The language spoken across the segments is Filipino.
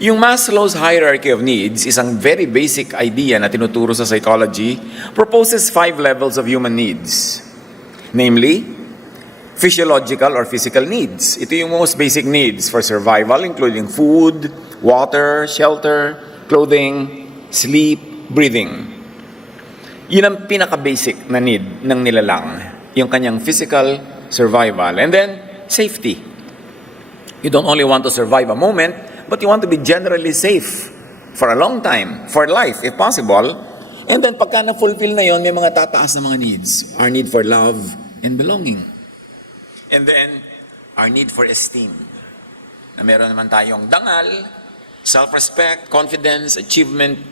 Yung Maslow's hierarchy of needs, isang very basic idea na tinuturo sa psychology, proposes 5 levels of human needs. Namely, physiological or physical needs. Ito yung most basic needs for survival, including food, water, shelter, clothing, sleep, breathing. Yun ang pinaka-basic na need ng nilalang, yung kanyang physical survival. And then, safety. You don't only want to survive a moment, but you want to be generally safe for a long time, for life, if possible. And then, pagka na-fulfill na yon, may mga tataas na mga needs. Our need for love and belonging. And then, our need for esteem. Na meron naman tayong dangal, self-respect, confidence, achievement,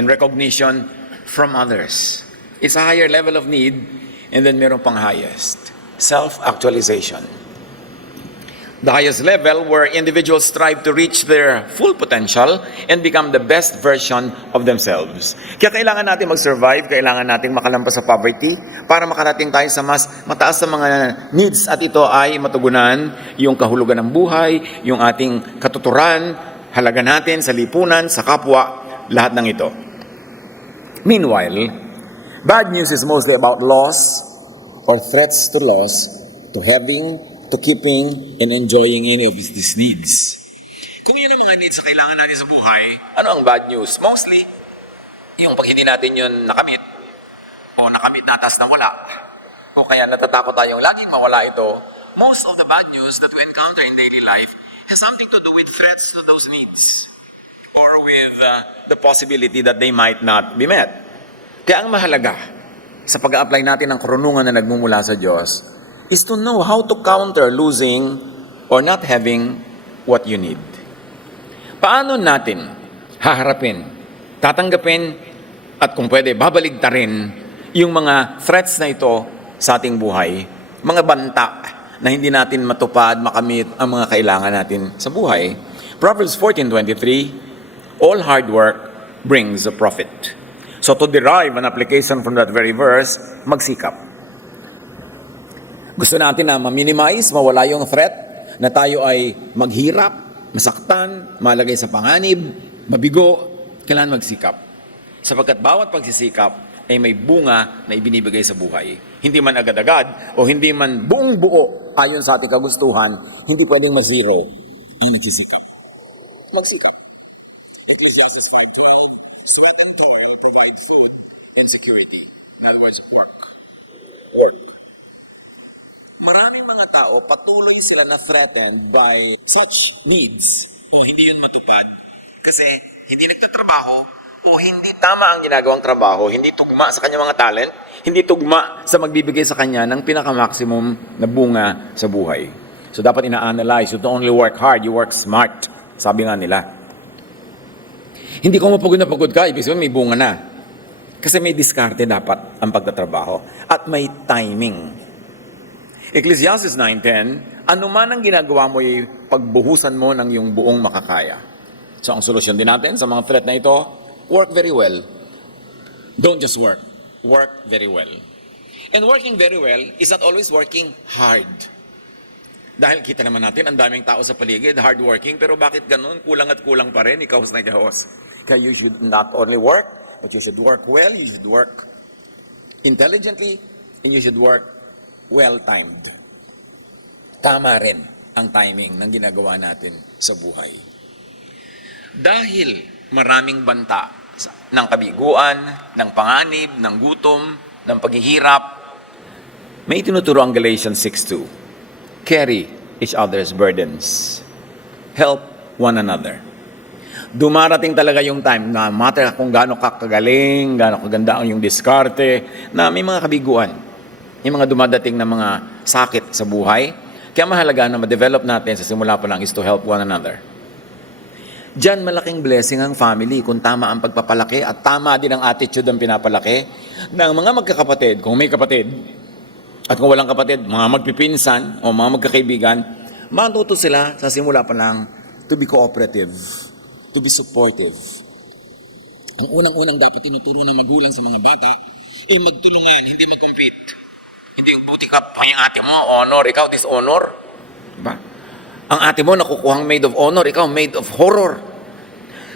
and recognition from others. It's a higher level of need, and then meron pang highest, self-actualization. The highest level where individuals strive to reach their full potential and become the best version of themselves. Kaya kailangan natin mag-survive, kailangan natin makalampas sa poverty para makarating tayo sa mas mataas na mga needs, at ito ay matugunan yung kahulugan ng buhay, yung ating katuturan, halaga natin sa lipunan, sa kapwa, lahat ng ito. Meanwhile, bad news is mostly about loss or threats to loss, to having, to keeping, and enjoying any of these needs. Kung yun ang mga needs na kailangan natin sa buhay, ano ang bad news? Mostly, yung pag hindi natin yun nakamit, o nakamit na tas nawala, o kaya natatakot tayong laging mawala ito, most of the bad news that we encounter in daily life has something to do with threats to those needs, or with the possibility that they might not be met. Kaya ang mahalaga sa pag-a-apply natin ng karunungan na nagmumula sa Diyos is to know how to counter losing or not having what you need. Paano natin haharapin, tatanggapin, at kung pwede, babaligtarin yung mga threats na ito sa ating buhay, mga banta na hindi natin matupad, makamit ang mga kailangan natin sa buhay. Proverbs 14:23, all hard work brings a profit. So to derive an application from that very verse, magsikap. Gusto natin na ma-minimize, mawala yung threat, na tayo ay maghirap, masaktan, malagay sa panganib, mabigo, kailangan magsikap. Sapagkat bawat pagsisikap ay may bunga na ibinibigay sa buhay. Hindi man agad-agad o hindi man buong buo ayon sa ating kagustuhan, hindi pwedeng ma-zero ang nagsisikap. Magsikap. Ecclesiastes 5:12, sweat and toil provide food and security. In other words, work. Work. Maraming mga tao, patuloy sila na threatened by such needs o hindi yun matupad kasi hindi nagtatrabaho o hindi tama ang ginagawang trabaho, hindi tugma sa kanyang mga talent, hindi tugma sa magbibigay sa kanya ng pinaka-maximum na bunga sa buhay. So dapat ina-analyze, you don't only work hard, you work smart, sabi nga nila. Hindi ko mapagod na pagod ka, ibig sabihin may bunga na. Kasi may diskarte dapat ang pagtatrabaho at may timing. Ecclesiastes 9:10, ano man ang ginagawa mo ay pagbuhusan mo ng iyong buong makakaya. So ang solusyon din natin sa mga threat na ito, work very well. Don't just work. Work very well. And working very well is not always working hard. Dahil kita naman natin, ang daming tao sa paligid, hardworking, pero bakit ganun? Kulang at kulang pa rin, ikahos na ikahos. Kaya you should not only work, but you should work well, you should work intelligently, and you should work well-timed. Tama rin ang timing ng ginagawa natin sa buhay. Dahil maraming banta ng kabiguan, ng panganib, ng gutom, ng paghihirap, may tinuturo ang Galatians 6:2. Carry each other's burdens. Help one another. Dumarating talaga yung time na matter kung gaano kakagaling, gaano kaganda ang yung diskarte, na may mga kabiguan. Yung mga dumadating na mga sakit sa buhay. Kaya mahalaga na ma-develop natin sa simula pa lang is to help one another. Diyan malaking blessing ang family kung tama ang pagpapalaki at tama din ang attitude ng pinapalaki ng mga magkakapatid, kung may kapatid, at kung walang kapatid, mga magpipinsan o mga magkakaibigan, matuto sila sa simula pa lang to be cooperative, to be supportive. Ang unang-unang dapat tinuturo ng magulang sa mga bata ay magtulungan, hindi mag-compete. Hindi yung buti ka, yung ate mo, honor, ikaw dishonor. Diba? Ang ate mo nakukuhang maid of honor, ikaw maid of horror.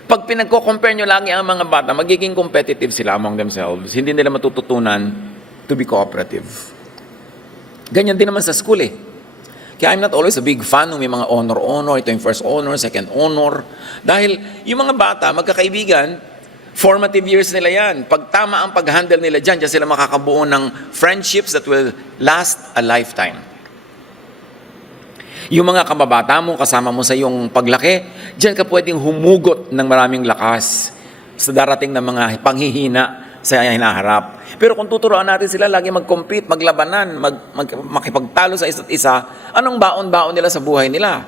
Pag pinagko-compare nyo lagi ang mga bata, magiging competitive sila among themselves. Hindi nila matututunan to be cooperative. Ganyan din naman sa school eh. Kaya I'm not always a big fan ng may mga honor. Ito yung first honor, second honor. Dahil yung mga bata, magkakaibigan, formative years nila yan. Pag tama ang pag-handle nila dyan sila makakabuo ng friendships that will last a lifetime. Yung mga kababata mo, kasama mo sa iyong paglaki, dyan ka pwedeng humugot ng maraming lakas sa darating na mga panghihina sa hinaharap. Pero kung tuturuan natin sila lagi mag-compete, maglabanan, makipagtalo sa isa't isa, anong baon-baon nila sa buhay nila?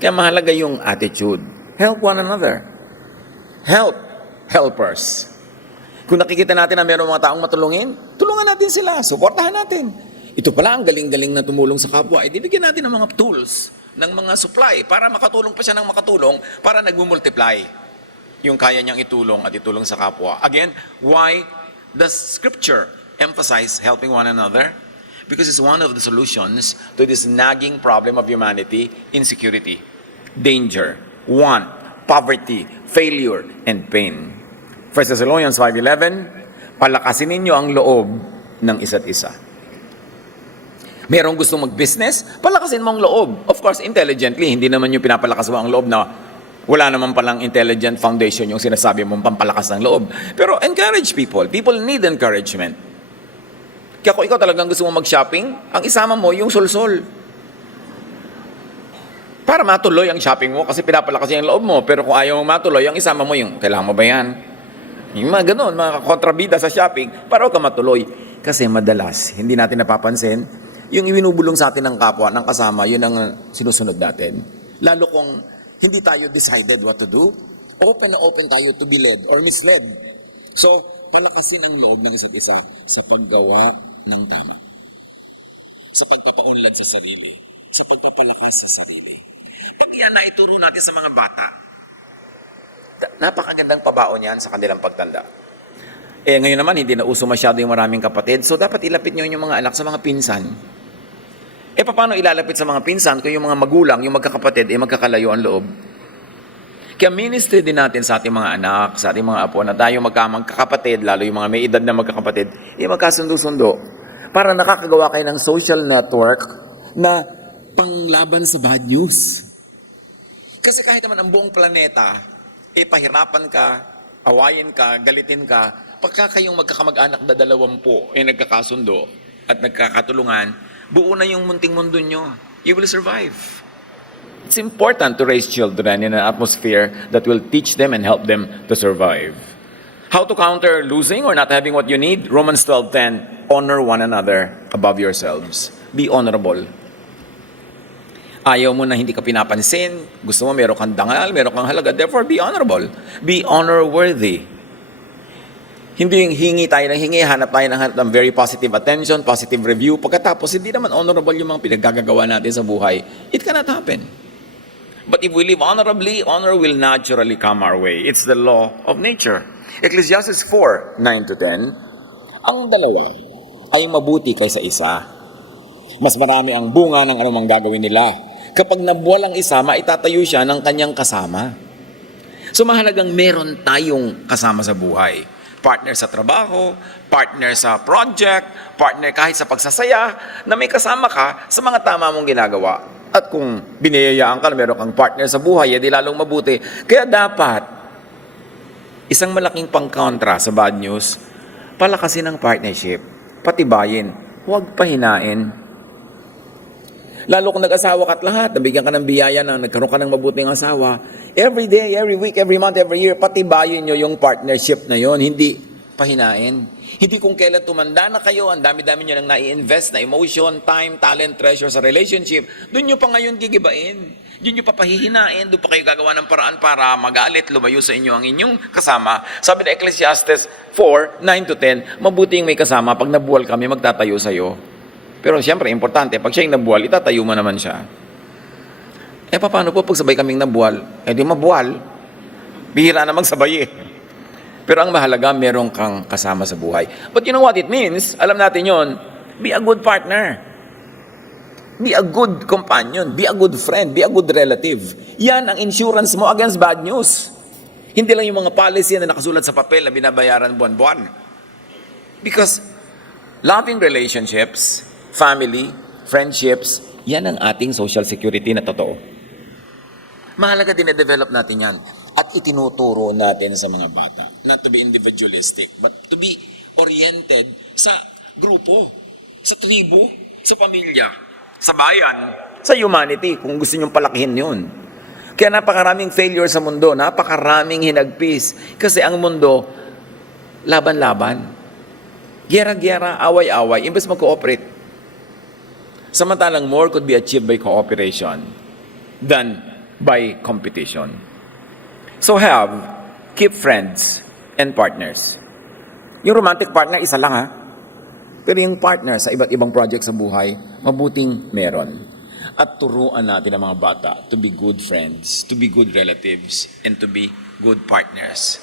Kaya mahalaga yung attitude. Help one another. Help helpers. Kung nakikita natin na mayroong mga taong matulungin, tulungan natin sila, suportahan natin. Ito pala ang galing-galing na tumulong sa kapwa, bigyan natin ng mga tools, ng mga supply, para makatulong pa siya ng makatulong, para nagmumultiply yung kaya niyang itulong at itulong sa kapwa. Again, why does Scripture emphasize helping one another? Because it's one of the solutions to this nagging problem of humanity: insecurity, danger, want, poverty, failure, and pain. 1 Thessalonians 5:11, palakasin ninyo ang loob ng isa't isa. Merong gustong mag-business, palakasin mo ang loob. Of course, intelligently, hindi naman yung pinapalakas mo ang loob na wala naman palang intelligent foundation yung sinasabi mong pampalakas ng loob. Pero encourage people. People need encouragement. Kaya kung ikaw talagang gusto mo mag-shopping, ang isama mo yung sulsol. Para matuloy ang shopping mo kasi pinapalakas yung loob mo. Pero kung ayaw mong matuloy, ang isama mo yung, kailangan mo ba yan? Yung mga ganun, mga kontrabida sa shopping, para ka matuloy. Kasi madalas, hindi natin napapansin, yung ibinubulong sa atin ng kapwa, ng kasama, yun ang sinusunod natin. Lalo kung hindi tayo decided what to do, open na open tayo to be led or misled. So, palakasin ang loob ng isa't isa sa paggawa ng tama. Sa pagpapaunlad sa sarili. Sa pagpapalakas sa sarili. Pag yan na ituro natin sa mga bata, napakagandang pabaon yan sa kanilang pagtanda. Ngayon naman, hindi na uso masyado yung maraming kapatid, so dapat ilapit nyo yung mga anak sa mga pinsan. Paano ilalapit sa mga pinsan kung yung mga magulang, yung magkakapatid, magkakalayo ang loob? Kaya ministry din natin sa ating mga anak, sa ating mga apo, na tayo magkakapatid, lalo yung mga may edad na magkakapatid, magkasundo-sundo. Para nakakagawa kayo ng social network na panglaban sa bad news. Kasi kahit naman ang buong planeta, pahirapan ka, awayin ka, galitin ka, pagka kayong magkakamag-anak na 20 nagkakasundo at nagkakatulungan, buo na yung munting mundo nyo. You will survive. It's important to raise children in an atmosphere that will teach them and help them to survive. How to counter losing or not having what you need? Romans 12:10, honor one another above yourselves. Be honorable. Ayaw mo na hindi ka pinapansin, gusto mo meron kang dangal, meron kang halaga, therefore be honorable. Be honor-worthy. Hindi yung hingi tayo ng hingi, hanap ng very positive attention, positive review. Pagkatapos, hindi naman honorable yung mga pinaggagawa natin sa buhay. It cannot happen. But if we live honorably, honor will naturally come our way. It's the law of nature. Ecclesiastes 4:9-10, ang dalawa ay mabuti kaysa isa. Mas marami ang bunga ng anumang gagawin nila. Kapag nabuwal ang isa, maitatayo siya ng kanyang kasama. So mahalagang meron tayong kasama sa buhay. Partner sa trabaho, partner sa project, partner kahit sa pagsasaya, na may kasama ka sa mga tama mong ginagawa. At kung biniyayaan ka na meron kang partner sa buhay, edi lalong mabuti. Kaya dapat, isang malaking pang-kontra sa bad news, palakasin ang partnership, patibayin, huwag pahinain. Lalo kung nag-asawa ka't lahat, nabigyan ka ng biyaya na nagkaroon ka ng mabuting asawa, every day, every week, every month, every year, patibayin nyo yung partnership na yon, hindi pahinain. Hindi kung kailan tumanda na kayo, ang dami-dami nyo nang nai-invest na emotion, time, talent, treasure sa relationship, doon nyo pa ngayon gigibain. Doon nyo pa pahihinain, doon pa kayo gagawa ng paraan para magalit, lumayo sa inyo ang inyong kasama. Sabi ng Ecclesiastes 4:9-10, mabuti yung may kasama, pag nabuwal kami, magtatayo sa'yo. Pero siyempre, importante, pag siya yung nabuwal, itatayo mo naman siya. Paano po pag sabay kaming nabuwal? Di mabuwal. Bihira na magsabay eh. Pero ang mahalaga, meron kang kasama sa buhay. But you know what it means? Alam natin yon. Be a good partner. Be a good companion. Be a good friend. Be a good relative. Yan ang insurance mo against bad news. Hindi lang yung mga policy na nakasulat sa papel na binabayaran buwan-buwan. Because loving relationships, family, friendships, yan ang ating social security na totoo. Mahalaga din na-develop natin yan at itinuturo natin sa mga bata. Not to be individualistic, but to be oriented sa grupo, sa tribo, sa pamilya, sa bayan, sa humanity, kung gusto nyong palakihin yun. Kaya napakaraming failure sa mundo, napakaraming hinagpis. Kasi ang mundo, laban-laban. Gera-gera, away-away, imbes mag-cooperate. Samantalang more could be achieved by cooperation than by competition. So keep friends and partners. Yung romantic partner, isa lang ha. Pero yung partner sa iba't ibang project sa buhay, mabuting meron. At turuan natin ang mga bata to be good friends, to be good relatives, and to be good partners.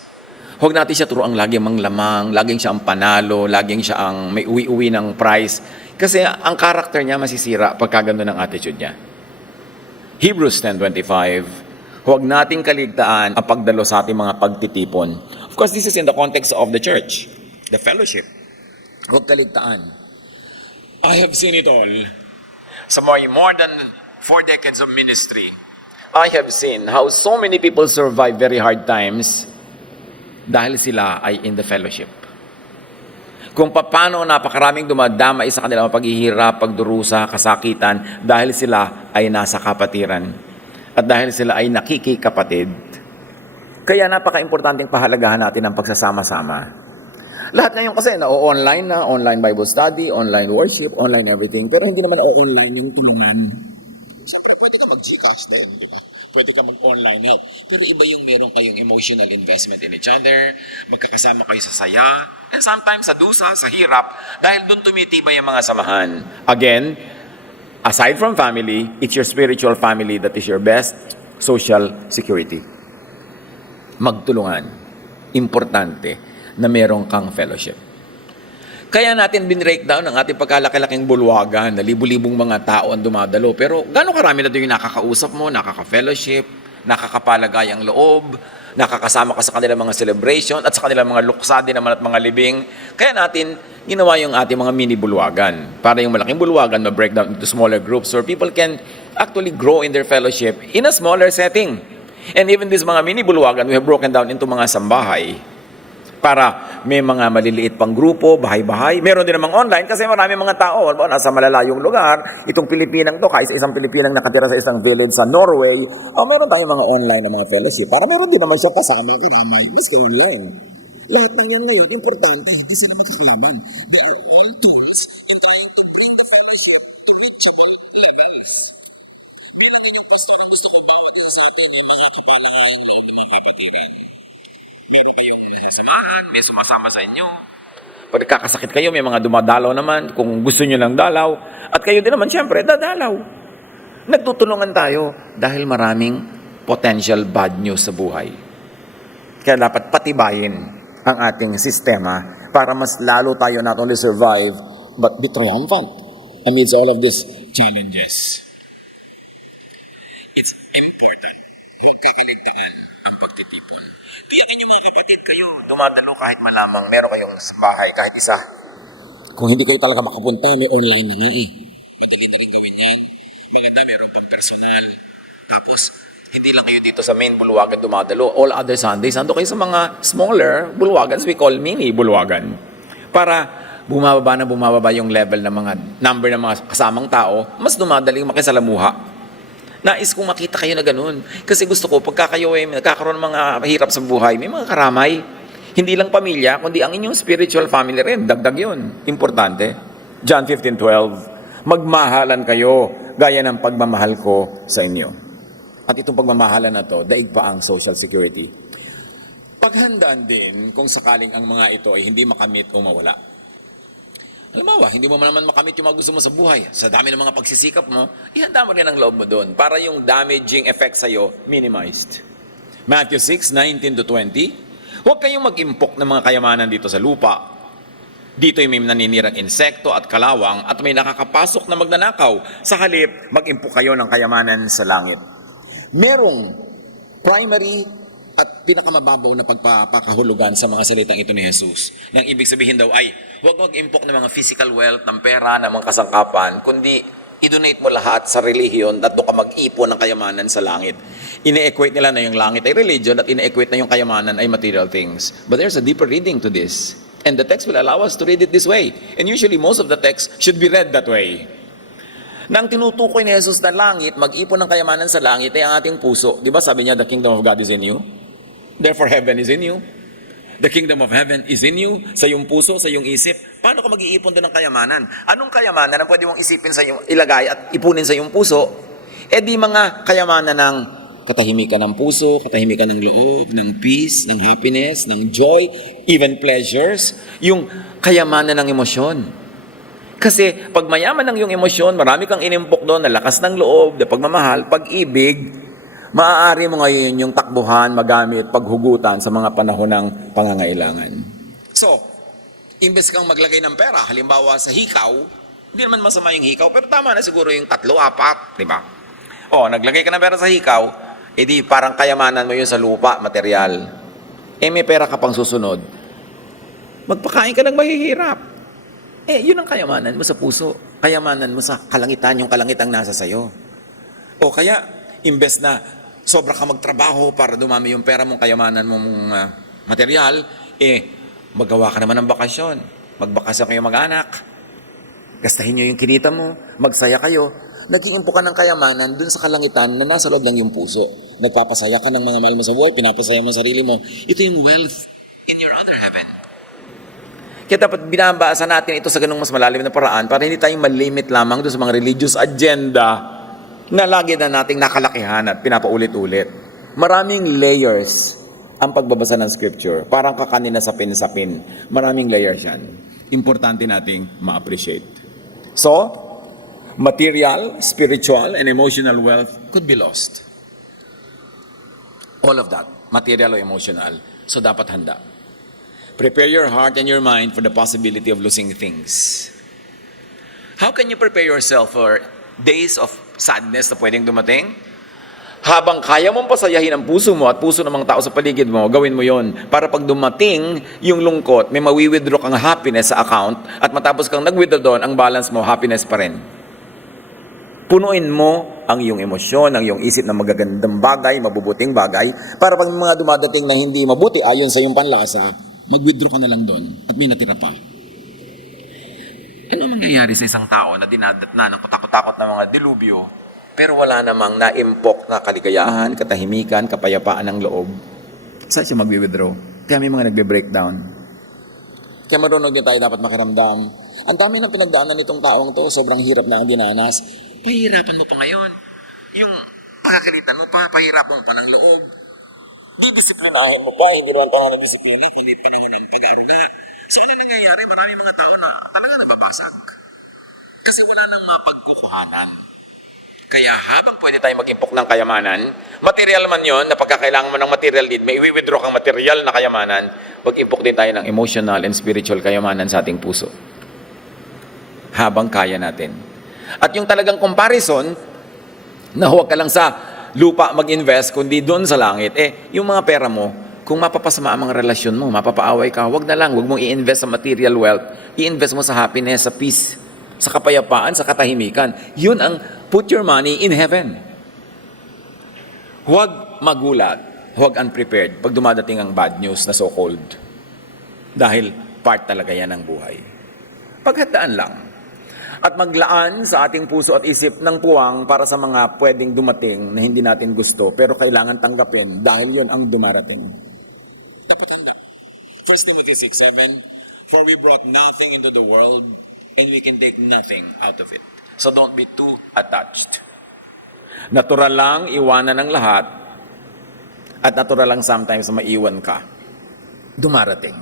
Huwag natin siya turuan laging manglamang, laging siya ang panalo, laging siya ang may uwi-uwi ng prize. Kasi ang character niya masisira pagka gano'n ang attitude niya. Hebrews 10:25, huwag nating kaligtaan ang pagdalo sa ating mga pagtitipon. Of course, this is in the context of the church, the fellowship. Huwag kaligtaan. I have seen it all. Sa more than 4 decades of ministry, I have seen how so many people survive very hard times dahil sila ay in the fellowship. Kung paano napakaraming dumadamay sa kanilang paghihirap, pagdurusa, kasakitan, dahil sila ay nasa kapatiran at dahil sila ay nakikikapatid. Kaya napaka-importanteng pahalagahan natin ang pagsasama-sama. Lahat ngayon kasi online na, online Bible study, online worship, online everything, pero hindi naman online yung tulungan. Siyempre, pwede ka mag-Gcash din, di ba? Pwede ka mag-online help. Pero iba yung meron kayong emotional investment in each other, magkakasama kayo sa saya, and sometimes sa dusa, sa hirap, dahil doon tumitibay ang mga samahan. Again, aside from family, it's your spiritual family that is your best social security. Magtulungan. Importante na meron kang fellowship. Kaya natin binreakdown ang ating pagkalaki-laking bulwagan na libu-libong mga tao ang dumadalo. Pero gano'ng karami na doon yung nakakausap mo, nakaka-fellowship, nakakapalagay ang loob, nakakasama ka sa kanilang mga celebration at sa kanilang mga luksa din naman at mga libing. Kaya natin ginawa yung ating mga mini-bulwagan. Para yung malaking bulwagan ma-breakdown into smaller groups where people can actually grow in their fellowship in a smaller setting. And even this mga mini-bulwagan, we have broken down into mga sambahay. Para may mga maliliit pang grupo, bahay-bahay. Meron din namang online kasi marami mga tao. Nasa malalayong lugar, itong Pilipinang to, kaysa isang Pilipinang nakatira sa isang village sa Norway, meron tayong mga online na mga fellowship. Para meron din naman siya kasama, karamay, maski online. Lahat ng yan ngayon, importante, hindi sila magkakalaban. They are all tools in trying to bring the fellowship to reachable levels. Bilang inyong pastor, ang gusto ko bawat isa sa atin, yung mga kapalangayang loob ng mga kapatiran. Meron kayong nasasamahan, may sumasama sa inyo. Pag nagkakasakit kayo, may mga dumadalaw naman, kung gusto nyo lang dalaw. At kayo din naman, siyempre, dadalaw. Nagtutulungan tayo dahil maraming potential bad news sa buhay. Kaya dapat patibayin ang ating sistema para mas lalo tayo not only survive, but be triumphant amidst all of these challenges. It's important. Huwag kakaligtaan ang pagtitipon. Tiyakin niyo mga kapatid, kayo dumadalo kahit malamang meron kayong sa bahay, kahit isa. Kung hindi kayo talaga makapunta, may online na nga eh. Madali na rin gawin yan. Maganda, meron pang personal. Tapos, hindi lang kayo dito sa main bulwagan dumadalo. All other Sundays, ando kayo sa mga smaller bulwagans, we call mini bulwagan. Para bumababa yung level ng mga number ng mga kasamang tao, mas dumadaling makisalamuha. Nais kong makita kayo na ganun. Kasi gusto ko, pagka kayo ay nagkakaroon ng mga hirap sa buhay, may mga karamay. Hindi lang pamilya, kundi ang inyong spiritual family rin. Dagdag yun. Importante. John 15:12, magmahalan kayo gaya ng pagmamahal ko sa inyo. At itong pagmamahalan na to, daig pa ang social security. Paghandaan din kung sakaling ang mga ito ay hindi makamit o mawala. Halimbawa, hindi mo naman makamit yung mga gusto mo sa buhay. Sa dami ng mga pagsisikap mo, ihanda mo rin ang loob mo doon para yung damaging effect sa'yo minimized. Matthew 6:19-20, huwag kayong mag-impok ng mga kayamanan dito sa lupa. Dito may naninirang insekto at kalawang at may nakakapasok na magnanakaw. Sa halip, mag-impok kayo ng kayamanan sa langit. Merong primary at pinakamababaw na pagpapakahulugan sa mga salitang ito ni Jesus. Nang ibig sabihin daw ay, huwag mag-impok ng mga physical wealth, ng pera, ng mga kasangkapan, kundi i-donate mo lahat sa relihiyon at doon ka mag-ipon ng kayamanan sa langit. Ine-equate nila na yung langit ay religion at ine-equate na yung kayamanan ay material things. But there's a deeper reading to this. And the text will allow us to read it this way. And usually most of the text should be read that way. Nang tinutukoy ni Jesus na langit, mag-ipon ng kayamanan sa langit ay ang ating puso. Di ba sabi niya, the kingdom of God is in you? Therefore, heaven is in you. The kingdom of heaven is in you, sa iyong puso, sa iyong isip. Paano ka mag-iipon doon ng kayamanan? Anong kayamanan ang pwede mong isipin sa iyong, ilagay at ipunin sa iyong puso? Eh di mga kayamanan ng katahimikan ng puso, katahimikan ng loob, ng peace, ng happiness, ng joy, even pleasures, yung kayamanan ng emosyon. Kasi pag mayaman ng iyong emosyon, marami kang inimpok doon na lakas ng loob, na pagmamahal, pag-ibig, maaari mo ngayon yung takbuhan, magamit, paghugutan sa mga panahon ng pangangailangan. So, imbes kang maglagay ng pera, halimbawa sa hikaw, hindi naman masama yung hikaw, pero tama na siguro yung 3, 4, di ba? O, naglagay ka ng pera sa hikaw, edi parang kayamanan mo yun sa lupa, material. Eh, may pera ka pang susunod. Magpakain ka ng mahihirap. Eh, yun ang kayamanan mo sa puso. Kayamanan mo sa kalangitan, yung kalangitang nasa sayo. O kaya, imbes na sobra ka magtrabaho para dumami yung pera mong kayamanan mong material, eh, magawa ka naman ng bakasyon. Magbakasyon kayo mag-anak. Gastahin nyo yung kinita mo. Magsaya kayo. Nag-iimpo ka ng kayamanan dun sa kalangitan na nasa loob ng iyong puso. Nagpapasaya ka ng mga mahal mo sa buhay, pinapasaya mo ang sarili mo. Ito yung wealth in your other heaven. Kaya dapat binabasa natin ito sa ganung mas malalim na paraan para hindi tayo malimit lamang doon sa mga religious agenda na lagi na nating nakalakihan at pinapaulit-ulit. Maraming layers ang pagbabasa ng Scripture. Parang kakanin na sapin-sapin. Maraming layers yan. Importante nating ma-appreciate. So, material, spiritual, and emotional wealth could be lost. All of that, material or emotional. So, dapat handa. Prepare your heart and your mind for the possibility of losing things. How can you prepare yourself for days of sadness na pwedeng dumating? Habang kaya mong pasayahin ang puso mo at puso ng mga tao sa paligid mo, gawin mo yon. Para pag dumating yung lungkot, may mawi-withdraw kang happiness sa account at matapos kang nag-withdraw doon, ang balance mo, happiness pa rin. Punuin mo ang iyong emosyon, ang iyong isip ng magagandang bagay, mabubuting bagay, para pag may mga dumadating na hindi mabuti ayon sa iyong panlasa, mag-withdraw ka na lang doon at may natira pa. Ano mangyayari sa isang tao na dinadatna ng kutakot-takot ng mga dilubyo, pero wala namang naimpok na kaligayahan, katahimikan, kapayapaan ng loob? Saan siya mag-withdraw? Kaya may mga nagbe-breakdown. Kaya marunong din tayo dapat makiramdam. Ang dami ng pinagdaanan nitong taong to, sobrang hirap na ang dinanas. Pahirapan mo pa ngayon. Yung pagkakalitan mo pa, pahirapan mo pa ng loob. Didisiplinahin mo pa, hindi naman panahon ng disiplina, kundi panahon ng pag-aaruga. So ano nangyayari? Marami mga tao na talaga nababasag. Kasi wala nang mapagkukuhanan. Kaya habang pwede tayong mag-impok ng kayamanan, material man yon, na pagkakailangan mo ng material need, may i-withdraw kang material na kayamanan, mag-impok din tayo ng emotional and spiritual kayamanan sa ating puso. Habang kaya natin. At yung talagang comparison, na huwag ka lang sa lupa mag-invest, kundi doon sa langit, yung mga pera mo, kung mapapasama ang mga relasyon mo, mapapaaway ka, wag na lang, wag mong i-invest sa material wealth. I-invest mo sa happiness, sa peace, sa kapayapaan, sa katahimikan. Yun ang put your money in heaven. Huwag magulat, huwag unprepared pag dumadating ang bad news na so-called. Dahil part talaga yan ng buhay. Paghandaan lang. At maglaan sa ating puso at isip ng puwang para sa mga pwedeng dumating na hindi natin gusto, pero kailangan tanggapin dahil yun ang dumarating. Dapat handa. 1 Timothy 6:7, for we brought nothing into the world and we can take nothing out of it. So don't be too attached. Natural lang iwanan ng lahat at natural lang sometimes maiwan ka. Dumarating.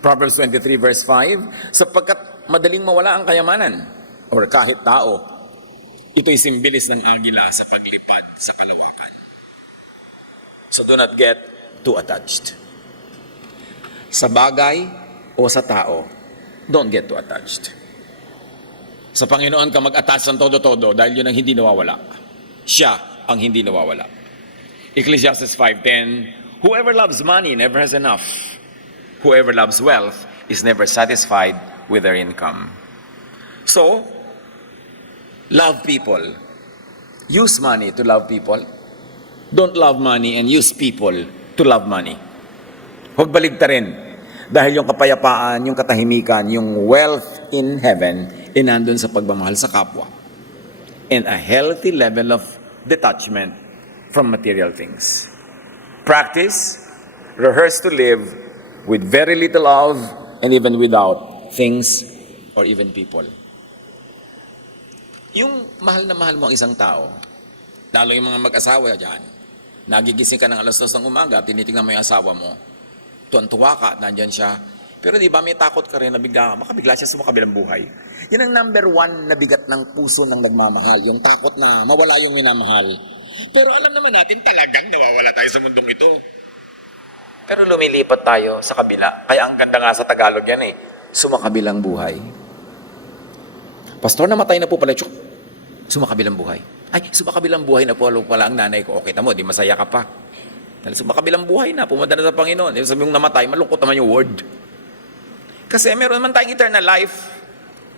Proverbs 23 verse 5, sapagkat madaling mawala ang kayamanan or kahit tao, ito'y simbilis ng agila sa paglipad sa kalawakan. So do not get too attached. Sa bagay o sa tao, don't get too attached. Sa Panginoon ka mag-attach ng todo-todo dahil yun ang hindi nawawala. Siya ang hindi nawawala. Ecclesiastes 5:10, Whoever loves money never has enough. Whoever loves wealth is never satisfied with their income. So, love people. Use money to love people. Don't love money and use people to love money. Huwag baligtarin. Dahil yung kapayapaan, yung katahimikan, yung wealth in heaven, nandun sa pagmamahal sa kapwa. And a healthy level of detachment from material things. Practice, rehearse to live with very little of and even without things or even people. Yung mahal na mahal mo ang isang tao, lalo yung mga mag-asawa dyan, nagigising ka ng alas 2 ng umaga, tinitingnan mo yung asawa mo, tuwan-tuwa ka, nandyan siya. Pero di ba may takot ka rin na makabigla siya sa makabilang buhay. Yan ang number 1 na bigat ng puso ng nagmamahal, yung takot na mawala yung minamahal. Pero alam naman natin talagang nawawala tayo sa mundong ito. Pero lumilipat tayo sa kabila. Kaya ang ganda nga sa Tagalog yan sumakabilang buhay. Pastor, namatay na po pala. Sumakabilang buhay. Ay, sumakabilang buhay na po pala ang nanay ko. Okay, tamo, di masaya ka pa. Dahil sumakabilang buhay na, pumunta na sa Panginoon. Sabi mong namatay, malungkot naman yung word. Kasi meron naman tayong eternal life.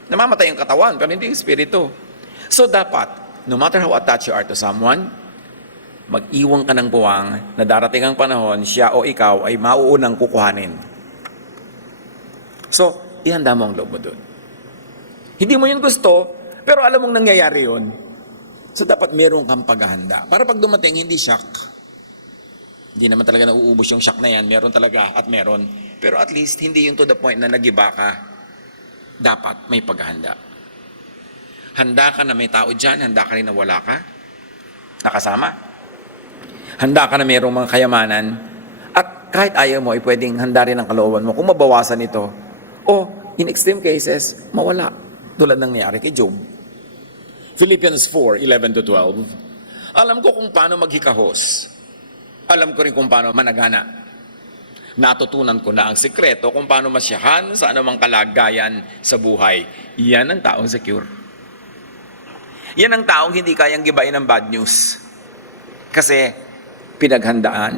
Namamatay yung katawan, pero hindi yung spirito. So dapat, no matter how attached you are to someone, mag-iwang ka ng puwang na darating ang panahon, siya o ikaw ay mauunang kukuhanin. So, ihanda mo ang loob mo doon. Hindi mo yun gusto, pero alam mong nangyayari yun. So, dapat meron kang paghahanda. Para pag dumating, hindi shock. Hindi naman talaga nauubos yung shock na yan. Meron talaga at meron. Pero at least, hindi yung to the point na nagiba ka. Dapat may paghahanda. Handa ka na may tao dyan, handa ka rin na wala ka. Nakasama. Handa ka na mayroong mga kayamanan. At kahit ayaw mo, ay pwedeng handa rin ang kalooban mo. Kung mabawasan ito, o in extreme cases, mawala. Tulad ng nangyari kay Job. Philippians 4:11-12. Alam ko kung paano maghikahos. Alam ko rin kung paano managana. Natutunan ko na ang sikreto kung paano masyahan sa anumang kalagayan sa buhay. Yan ang taong secure. Yan ang taong hindi kayang gibain ng bad news. Kasi pinaghandaan,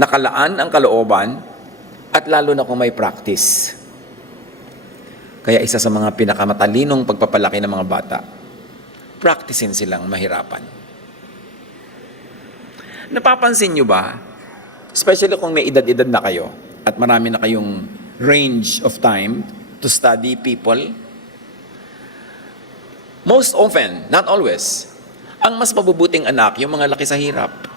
nakalaan ang kalooban, at lalo na kung may practice. Kaya isa sa mga pinakamatalinong pagpapalaki ng mga bata, practicein silang mahirapan. Napapansin nyo ba, especially kung may edad-edad na kayo, at marami na kayong range of time to study people, most often, not always, ang mas mabubuting anak, yung mga laki sa hirap.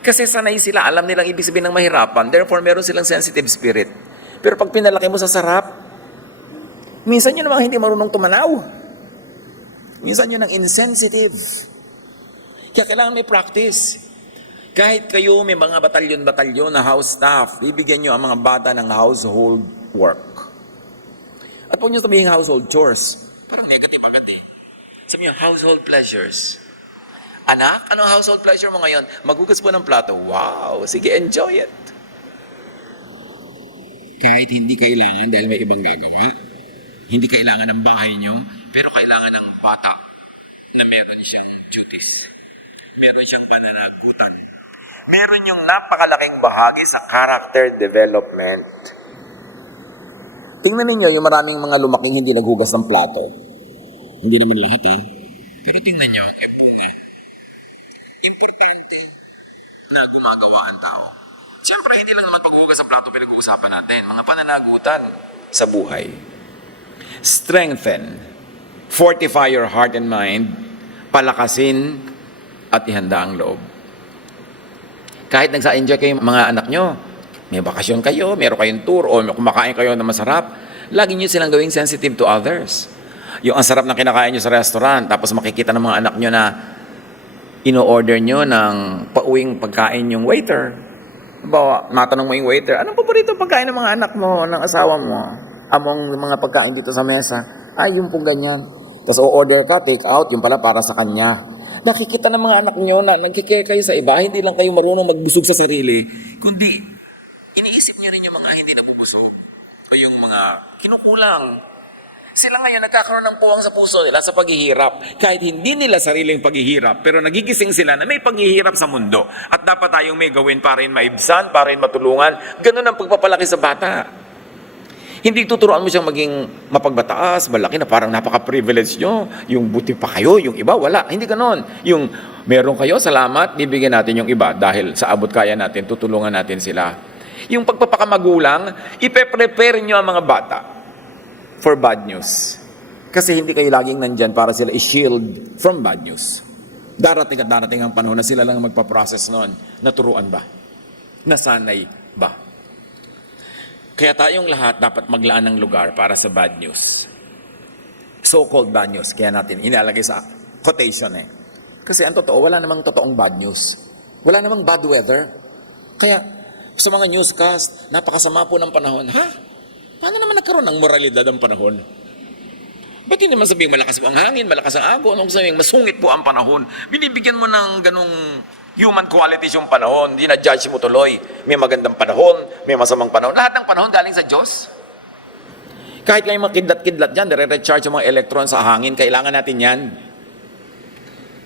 Kasi sanay sila, alam nilang ibig sabihin ng mahirapan, therefore meron silang sensitive spirit. Pero pag pinalaki mo sa sarap, minsan yun namang hindi marunong tumanaw. Minsan yun ang insensitive. Kaya kailangan may practice. Kahit kayo may mga batalyon-batalyon na house staff, bibigyan nyo ang mga bata ng household work. At huwag nyo sabihin household chores. Parang negative agad Sabi nyo, household pleasures. Anak, anong household pleasure mo ngayon? Maghugas po ng plato. Wow, sige, enjoy it. Kahit hindi kailangan dahil may ibang gagawa, hindi kailangan ng bahay nyo, pero kailangan ng bata na meron siyang duties. Meron siyang pananagutan. Meron yung napakalaking bahagi sa character development. Tingnan ninyo yung maraming mga lumaking hindi naghugas ng plato. Hindi naman lahat pero tingnan nyo, bunga. Importante na gumagawa ang tao. Siyempre, hindi lang naman paghuhugas ng plato pinag-uusapan natin. Mga pananagutan sa buhay. Strengthen, fortify your heart and mind, palakasin at ihanda ang loob. Kahit nagsa-enjoy kayo mga anak nyo, may bakasyon kayo, meron kayong tour, o kumakain kayo na masarap, lagi nyo silang gawing sensitive to others. Yung ang sarap na kinakain nyo sa restaurant, tapos makikita ng mga anak nyo na ino-order nyo ng pauwing pagkain yung waiter. Bawa, matanong mo yung waiter, anong paborito pagkain ng mga anak mo, ng asawa mo? Among mga pagkain dito sa mesa, ay yung pong ganyan. Tapos o-order ka, take out, yung pala para sa kanya. Nakikita ng mga anak nyo na nagkikare kayo sa iba, hindi lang kayo marunong magbusog sa sarili, kundi iniisip nyo rin yung mga hindi nabubusog o yung mga kinukulang. Sila ngayon nagkakaroon ng puwang sa puso nila sa paghihirap. Kahit hindi nila sariling paghihirap, pero nagigising sila na may paghihirap sa mundo. At dapat tayong may gawin para rin maibsan, para rin matulungan. Ganun ang pagpapalaki sa bata. Hindi tuturuan mo siyang maging mapagbataas, malaki na parang napaka-privilege nyo. Yung buti pa kayo, yung iba, wala. Hindi ganon. Yung meron kayo, salamat, bibigyan natin yung iba. Dahil sa abot kaya natin, tutulungan natin sila. Yung pagpapakamagulang, ipe-prepare nyo ang mga bata for bad news. Kasi hindi kayo laging nandyan para sila i-shield from bad news. Darating at darating ang panahon na sila lang magpaprocess noon. Naturuan ba? Nasanay ba? Kaya tayong lahat dapat maglaan ng lugar para sa bad news. So-called bad news. Kaya natin inalagay sa quotation eh. Kasi ang totoo, wala namang totoong bad news. Wala namang bad weather. Kaya sa mga newscast, napakasama po ng panahon. Ha? Paano naman nagkaroon ng moralidad ang panahon? Ba't hindi naman sabihing malakas po ang hangin, malakas ang agos, anong sabihing masungit po ang panahon? Binibigyan mo ng ganong human qualities yung panahon, hindi na judge mo tuloy. May magandang panahon, may masamang panahon. Lahat ng panahon galing sa Diyos. Kahit ngayong mga kidlat-kidlat dyan, nire-recharge yung mga electron sa hangin, kailangan natin yan.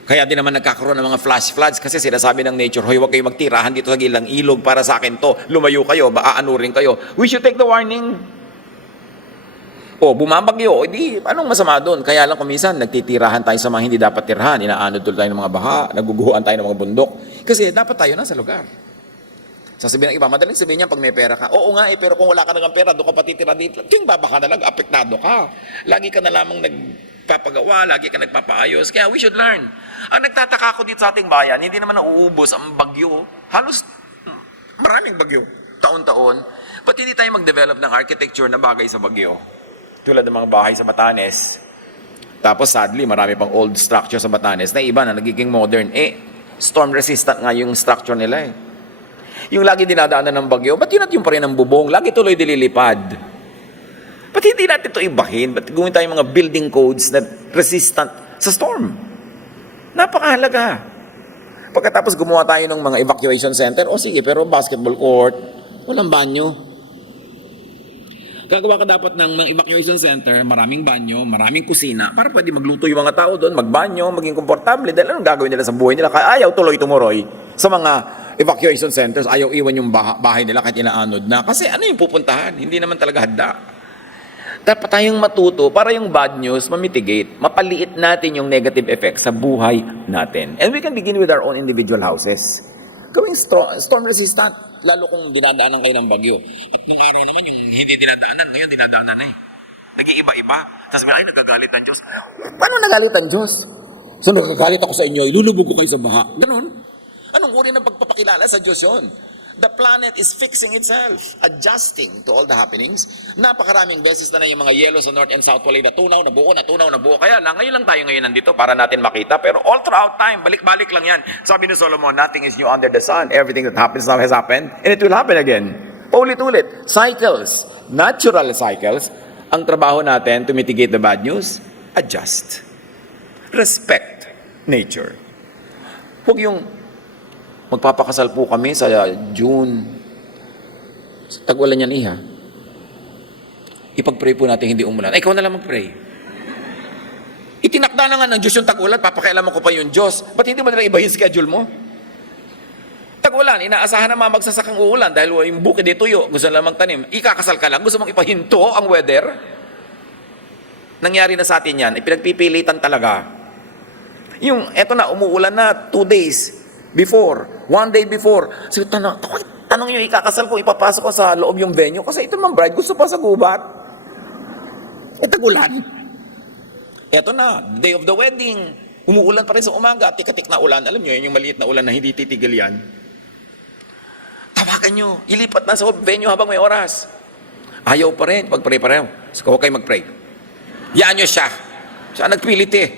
Kaya din naman nagkakaroon ng mga flash floods kasi sinasabi ng nature, hoy, huwag kayo magtirahan dito sa gilang ilog para sa akin to. Lumayo kayo, anurin kayo. We should take the warning. O, bumabagyo, di, anong masama doon? Kaya lang kumisan, nagtitirahan tayo sa mga hindi dapat tirahan. Inaanod tuloy tayo ng mga baha, naguguhuan tayo ng mga bundok. Kasi dapat tayo nasa lugar. Sasabihin ng iba, madaling sabihin niya pag may pera ka. Oo nga pero kung wala ka ng pera, doon ka patitira dito. Yung babaka na lang, apektado ka. Lagi ka na lamang nagpapagawa, lagi ka nagpapaayos. Kaya we should learn. Ang nagtataka ko dito sa ating bayan, hindi naman nauubos ang bagyo. Halos maraming bagyo, taon-taon. Ba't hindi tayo mag-develop ng architecture na bagay sa bagyo? Tulad ng mga bahay sa Batanes. Tapos sadly, marami pang old structure sa Batanes na iba na nagiging modern. Storm resistant nga yung structure nila eh. Yung lagi dinadaanan ng bagyo, ba't yun at yung pa rin ang bubong? Lagi tuloy dililipad. Ba't hindi natin ito ibahin? Ba't gawin tayo mga building codes na resistant sa storm? Napakahalaga. Pagkatapos gumawa tayo ng mga evacuation center, sige, pero basketball court, walang banyo. Gagawa ka dapat ng mga evacuation center, maraming banyo, maraming kusina, para pwede magluto yung mga tao doon, magbanyo, maging komportable. Dahil anong gagawin nila sa buhay nila? Kaya ayaw tuloy tumuroy sa mga evacuation centers, ayaw iwan yung bahay nila kahit inaanod na. Kasi ano yung pupuntahan? Hindi naman talaga handa. Dapat tayong matuto para yung bad news mamitigate, mapaliit natin yung negative effects sa buhay natin. And we can begin with our own individual houses. Gawing storm resistant, lalo kung dinadaanan kayo ng bagyo. At nung araw naman, yung hindi dinadaanan, ngayon dinadaanan na eh. Nag-iiba-iba. Tapos ay, nagagalit ang Diyos. Paano nagalit ang Diyos? So nagagalit ako sa inyo, ilulubog ko kayo sa baha. Ganon. Anong uri ng pagpapakilala sa Diyos yun? The planet is fixing itself, adjusting to all the happenings. Napakaraming beses na yung mga yellow sa North and South Pole natunaw, nabuo. Kaya lang, ngayon lang tayo ngayon nandito para natin makita. Pero all throughout time, balik-balik lang yan. Sabi ni Solomon, nothing is new under the sun. Everything that happens now has happened, and it will happen again. Paulit-ulit. Cycles, natural cycles. Ang trabaho natin to mitigate the bad news, adjust. Respect nature. Huwag yung magpapakasal po kami sa June. Tag-ulan yan, iha. Ipag-pray po natin hindi umulan. Ikaw na lang mag-pray. Itinakda na nga ng Diyos yung tag-ulan, papakialaman ko pa yung Diyos. Ba't hindi mo nila ibahin schedule mo? Tag-ulan, inaasahan na magsasakang uulan dahil yung bukid ay tuyo, gusto na lang magtanim. Ikakasal ka lang, gusto mong ipahinto ang weather? Nangyari na sa atin yan, ipinagpipilitan talaga. Yung, eto na, umuulan na 2 days before, 1 day before. So, tanong nyo, ikakasal ko, ipapasok ko sa loob yung venue kasi ito naman bride, gusto pa sa gubat. Tag-ulan. Eto na, day of the wedding, umuulan pa rin sa umaga, tik-tik na ulan. Alam nyo, yun yung maliit na ulan na hindi titigil yan. Tawagan nyo, ilipat na sa venue habang may oras. Ayaw pa rin, pag-pray pa rin. So, huwag kayo mag-pray. Yaan nyo siya. Siya nagpilit eh.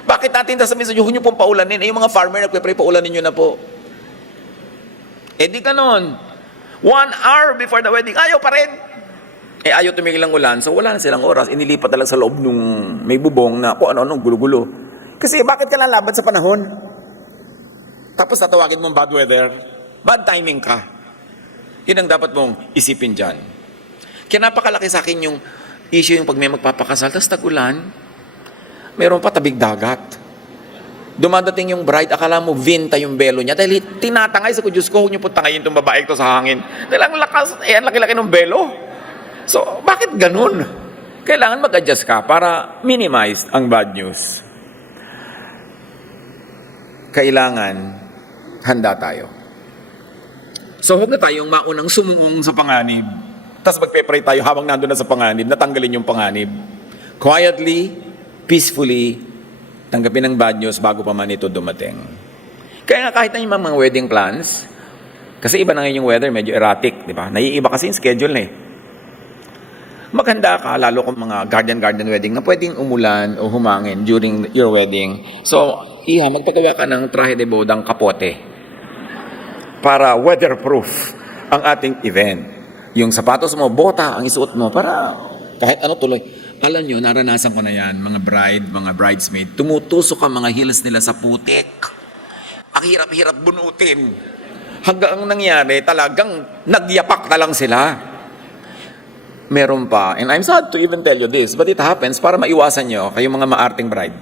Bakit natin sasabihin sa Diyos, nyo pong paulanin? Yung mga farmer nagpe-pray, paulanin nyo na po. Di ganon. 1 hour before the wedding, ayaw pa rin. Ayaw tumigil ang ulan, so wala na silang oras. Inilipat na lang sa loob nung may bubong na kung ano-anong gulo-gulo. Kasi bakit ka lalaban sa panahon? Tapos tatawagin mong bad weather, bad timing ka. Yun ang dapat mong isipin dyan. Kaya napakalaki sa akin yung issue yung pag may magpapakasal, tapos tag-ulan, meron pa tabig dagat. Dumadating yung bride, akala mo vinta yung belo niya dahil tinatangay sa Diyos ko, huwag niyo po tangayin itong babae ito sa hangin. Dahil ang lakas, ang laki-laki ng belo. So, bakit ganun? Kailangan mag-adjust ka para minimize ang bad news. Kailangan handa tayo. So, huwag na tayong maunang sumuong sa panganib, tapos magpe-pray tayo habang nandun na sa panganib, natanggalin yung panganib. Quietly, peacefully, tanggapin ang bad news bago pa man ito dumating. Kaya nga kahit na yung mga wedding plans, kasi iba na ngayon yung weather, medyo erratic, di ba? Naiiba kasi yung schedule na eh. Maghanda ka, lalo kung mga garden wedding na pwedeng umulan o humangin during your wedding. So, iha, magpagawa ka ng traje de bodang kapote para weatherproof ang ating event. Yung sapatos mo, bota ang isuot mo para kahit ano tuloy. Alam nyo, naranasan ko na yan, mga bride, mga bridesmaid, tumutusok ang mga heels nila sa putik. Ang hirap-hirap bunutin. Hanggang ang nangyari, talagang nagyapak na lang sila. Meron pa, and I'm sad to even tell you this, but it happens para maiwasan nyo, kayong mga maarting bride.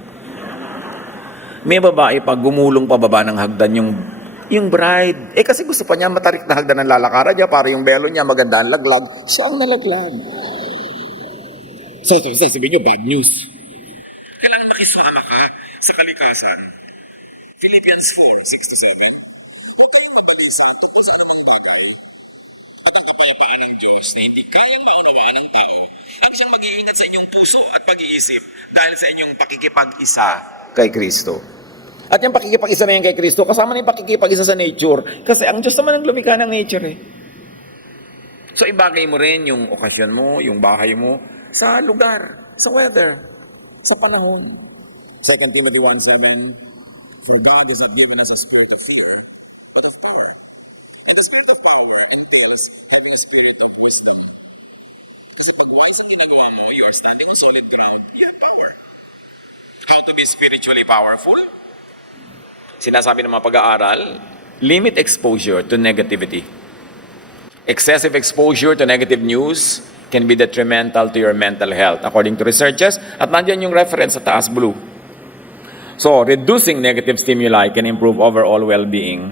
May babae pa, gumulong pababa ng hagdan yung bride. Kasi gusto pa niya matarik na hagdan ng lalakaran niya para yung belo niya maganda ang laglag. Siya ang nalaglag. So, sasabihin nyo, bad news. Kailangan makisama ka sa kalikasan. Philippians 4:6-7. Huwag kayong mabalisa tungkol sa anumang bagay at ang kapayapaan ng Diyos na hindi kayang maunawaan ng tao ang siyang mag-iingat sa inyong puso at pag-iisip dahil sa inyong pakikipag-isa kay Kristo. At yung pakikipag-isa na yan kay Kristo, kasama na yung pakikipag-isa sa nature. Kasi ang Diyos naman ang lumikha ng nature eh. So ibagay mo rin yung okasyon mo, yung bahay mo, sa lugar, sa weather, sa panahon. 2 Timothy 1:7, For God has not given us a spirit of fear, but of power. And the spirit of power entails having a spirit of wisdom. Kasi pag wise ang ginagawa mo, you are standing on solid ground, you have power. How to be spiritually powerful? Sinasabi ng mga pag-aaral, limit exposure to negativity. Excessive exposure to negative news can be detrimental to your mental health, according to researchers, at nandiyan yung reference sa taas blue. So, reducing negative stimuli can improve overall well-being.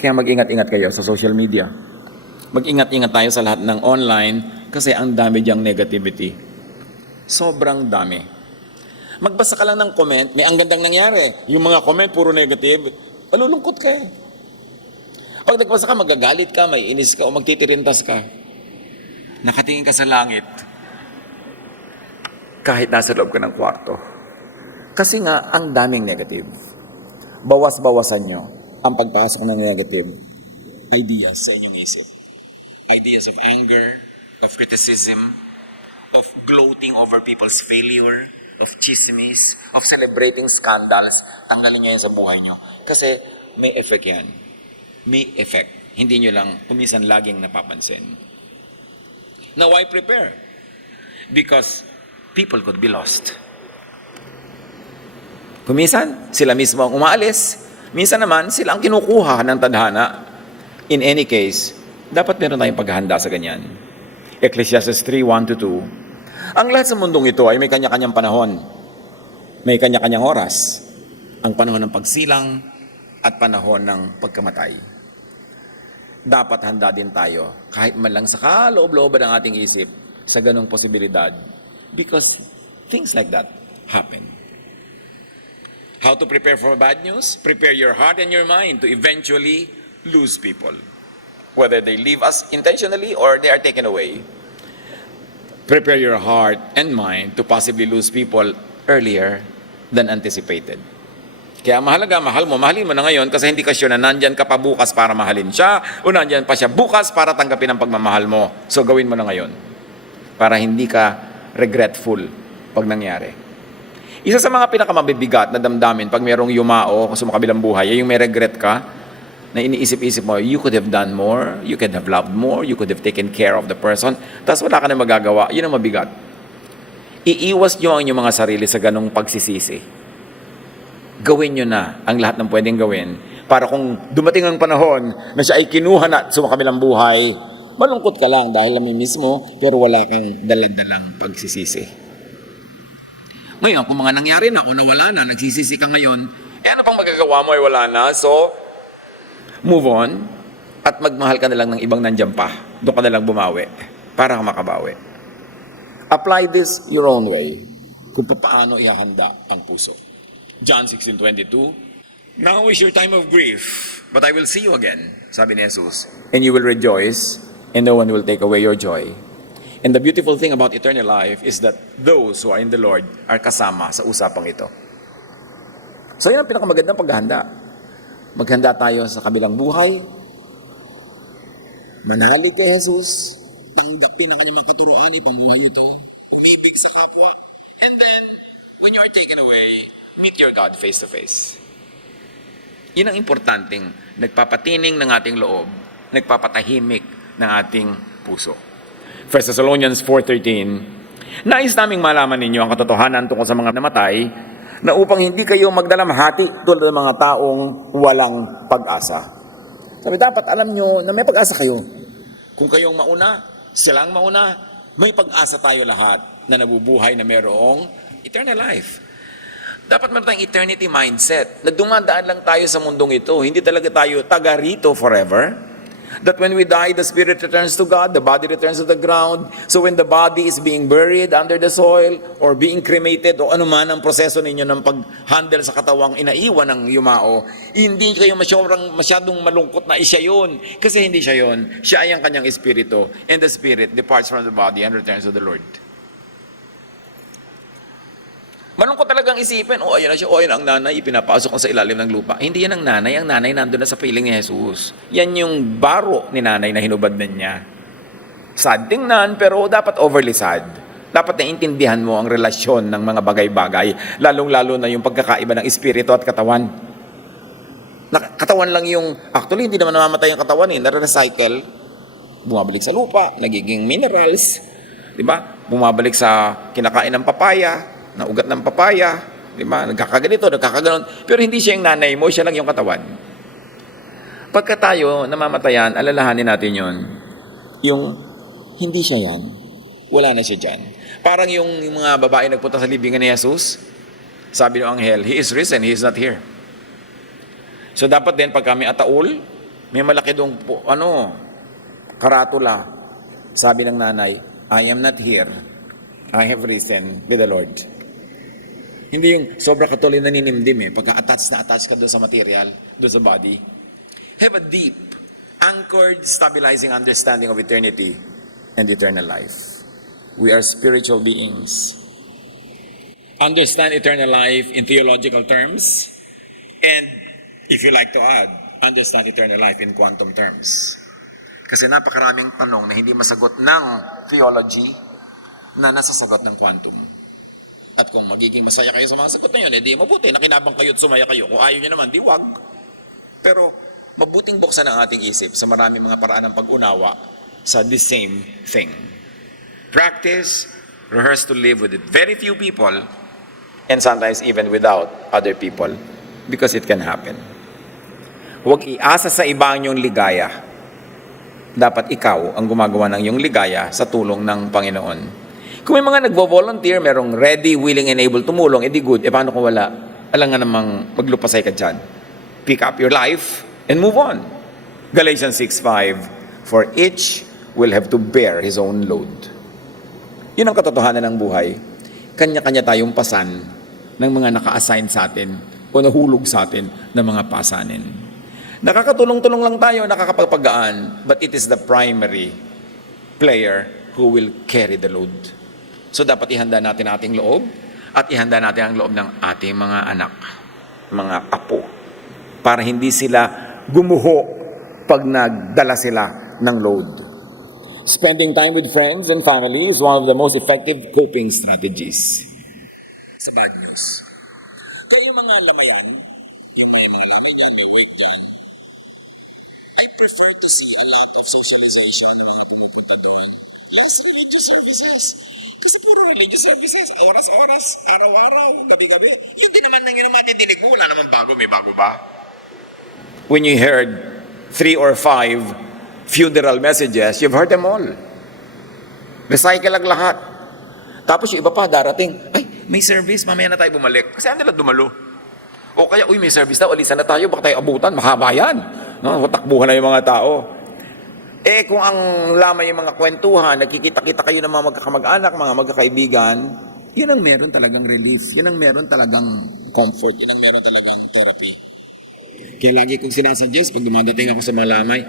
Kaya mag-ingat-ingat kayo sa social media. Mag-ingat-ingat tayo sa lahat ng online kasi ang dami diyang negativity. Sobrang dami. Magbasa ka lang ng comment, may ang gandang nangyari. Yung mga comment, puro negative, malulungkot ka eh. Pag nagbasa ka, magagalit ka, may inis ka, o magtitirintas ka. Nakatingin ka sa langit, kahit nasa loob ka ng kwarto. Kasi nga, ang daming negative. Bawas-bawasan nyo ang pagpasok ng negative ideas sa inyong isip. Ideas of anger, of criticism, of gloating over people's failure, of chismis, of celebrating scandals. Tanggalin nyo yan sa buhay nyo. Kasi may effect yan. May effect. Hindi nyo lang kuminsan laging napapansin. Now, why prepare? Because people could be lost. Kuminsan, sila mismo ang umaalis. Minsan naman, sila ang kinukuha ng tadhana. In any case, dapat meron tayong paghahanda sa ganyan. Ecclesiastes 3:1-2. Ang lahat sa mundong ito ay may kanya-kanyang panahon. May kanya-kanyang oras. Ang panahon ng pagsilang at panahon ng pagkamatay. Dapat handa din tayo, kahit man lang sa kaloob-looban ng ating isip, sa ganong posibilidad. Because things like that happen. How to prepare for bad news? Prepare your heart and your mind to eventually lose people. Whether they leave us intentionally or they are taken away. Prepare your heart and mind to possibly lose people earlier than anticipated. Kaya mahalaga, mahalin mo na ngayon kasi hindi ka sure na nandyan ka pa bukas para mahalin siya o nandyan pa siya bukas para tanggapin ang pagmamahal mo. So gawin mo na ngayon para hindi ka regretful pag nangyari. Isa sa mga pinakamabibigat na damdamin pag mayroong yumao sa makabilang buhay, ay yung may regret ka na iniisip-isip mo, you could have done more, you could have loved more, you could have taken care of the person, tapos wala ka na magagawa. Yun ang mabigat. Iiwas nyo ang inyong mga sarili sa ganong pagsisisi. Gawin nyo na ang lahat ng pwedeng gawin para kung dumating ang panahon na siya ay kinuha na sa makabilang buhay, Malungkot ka lang dahil namimiss mo, pero wala kang daladalang pagsisisi. Ngayon, kung mga nangyari na o nawala na, nagsisisi ka ngayon, ano pang magagawa mo ay wala na. So, move on at magmahal ka na lang ng ibang nandiyan pa. Doon ka na lang bumawi para ka makabawi. Apply this your own way kung paano ihahanda ang puso. John 16:22, "Now is your time of grief, but I will see you again," sabi ni Jesus, "and you will rejoice, and no one will take away your joy." And the beautiful thing about eternal life is that those who are in the Lord are kasama sa usapang ito. So yun ang pinakamagandang paghahanda. Maghanda tayo sa kabilang buhay, manalig kay Jesus, tanggapin ang kanyang mga katuroan, ipamuhay ito, umibig sa kapwa, and then, when you are taken away, meet your God face to face. Yun ang importanteng nagpapatining ng ating loob, nagpapatahimik ng ating puso. 1 Thessalonians 4:13, "Nais naming malaman ninyo ang katotohanan tungkol sa mga namatay, na upang hindi kayo magdalamhati tulad ng mga taong walang pag-asa." Sabi, dapat alam nyo na may pag-asa kayo. Kung kayong mauna, silang mauna, may pag-asa tayo lahat na nabubuhay na mayroong eternal life. Dapat meron tayong eternity mindset na dumadaan lang tayo sa mundong ito. Hindi talaga tayo taga rito forever. That when we die, the spirit returns to God, the body returns to the ground. So when the body is being buried under the soil or being cremated o anuman ang proseso ninyo ng pag-handle sa katawang inaiwan ng yumao, hindi kayo masyadong malungkot na siya yun. Kasi hindi siya yun. Siya ay ang kanyang espiritu. And the spirit departs from the body and returns to the Lord. Malungkot talagang isipin, ayan na siya, ayan ang nanay, ipinapasok ko sa ilalim ng lupa. Hindi yan ang nanay nandun na sa piling ni Jesus. Yan yung baro ni nanay na hinubad na niya. Sad tingnan, pero dapat overly sad. Dapat naiintindihan mo ang relasyon ng mga bagay-bagay, lalong-lalo na yung pagkakaiba ng espiritu at katawan. Katawan lang yung, actually hindi naman namamatay yung katawan nare-recycle, bumabalik sa lupa, nagiging minerals, di ba? Bumabalik sa kinakain ng papaya, na ugat ng papaya, di ba? Nagkakaganito, nagkakaganon. Pero hindi siya yung nanay mo, siya lang yung katawan. Pagka tayo namamatayan, alalahanin natin yon. Yung hindi siya yan. Wala na siya dyan. Parang yung mga babae nagpunta sa libingan ni Jesus, sabi ng anghel, He is risen, He is not here. So dapat din, pag kami ataul, may malaki dong, karatula. Sabi ng nanay, I am not here. I have risen with the Lord. Hindi yung sobra katuloy naninimdim pagka-attached ka doon sa material, doon sa body. Have a deep, anchored, stabilizing understanding of eternity and eternal life. We are spiritual beings. Understand eternal life in theological terms, and if you like to add, understand eternal life in quantum terms. Kasi napakaraming tanong na hindi masagot ng theology na nasasagot ng quantum. At kung magiging masaya kayo sa mga sagot na yun, edi mabuti, nakinabang kayo at sumaya kayo. Kung ayaw nyo naman, di wag. Pero mabuting buksan ang ating isip sa maraming mga paraan ng pag-unawa sa the same thing. Practice, rehearse to live with very few people, and sometimes even without other people, because it can happen. Huwag iasa sa iba ang iyong ligaya. Dapat ikaw ang gumagawa ng iyong ligaya sa tulong ng Panginoon. Kung may mga nagvo-volunteer, merong ready, willing, and able tumulong, edi good. Paano kung wala? Alam nga namang maglupasay ka dyan. Pick up your life and move on. Galatians 6:5, "For each will have to bear his own load." Yun ang katotohanan ng buhay. Kanya-kanya tayong pasan ng mga naka-assign sa atin o nahulog sa atin ng mga pasanin. Nakakatulong-tulong lang tayo, nakakapagpagaan, but it is the primary player who will carry the load. So dapat ihanda natin ating loob at ihanda natin ang loob ng ating mga anak, mga apo, para hindi sila gumuho pag nagdala sila ng load. Spending time with friends and family is one of the most effective coping strategies sa bad news. Kaya yung mga lamayan, yung may mga lamay dyan, may wake dyan, I prefer to see a lot of socialization ng mga pumupunta doon. Less religious services. Kasi puro religious services, oras-oras, araw-araw, gabi-gabi. Yun din naman yung matidinig mo, wala naman bago, may bago ba? When you heard 3 or 5 funeral messages, you've heard them all. Recycle ang lahat. Tapos yung iba pa darating, ay, may service, mamaya na tayo bumalik. Kasi ayaw nila dumalo. O kaya, uy, may service na, alisan na tayo, baka tayo abutan, mahaba yan. No? Takbuhan na yung mga tao. Eh, kung ang lamay yung mga kwentuhan, nagkikita-kita kayo ng mga magkakamag-anak, mga magkakaibigan, yun ang meron talagang relief, yun ang meron talagang comfort, yun ang meron talagang therapy. Kaya lagi kong sinasuggest, pag dumadating ako sa mga lamay,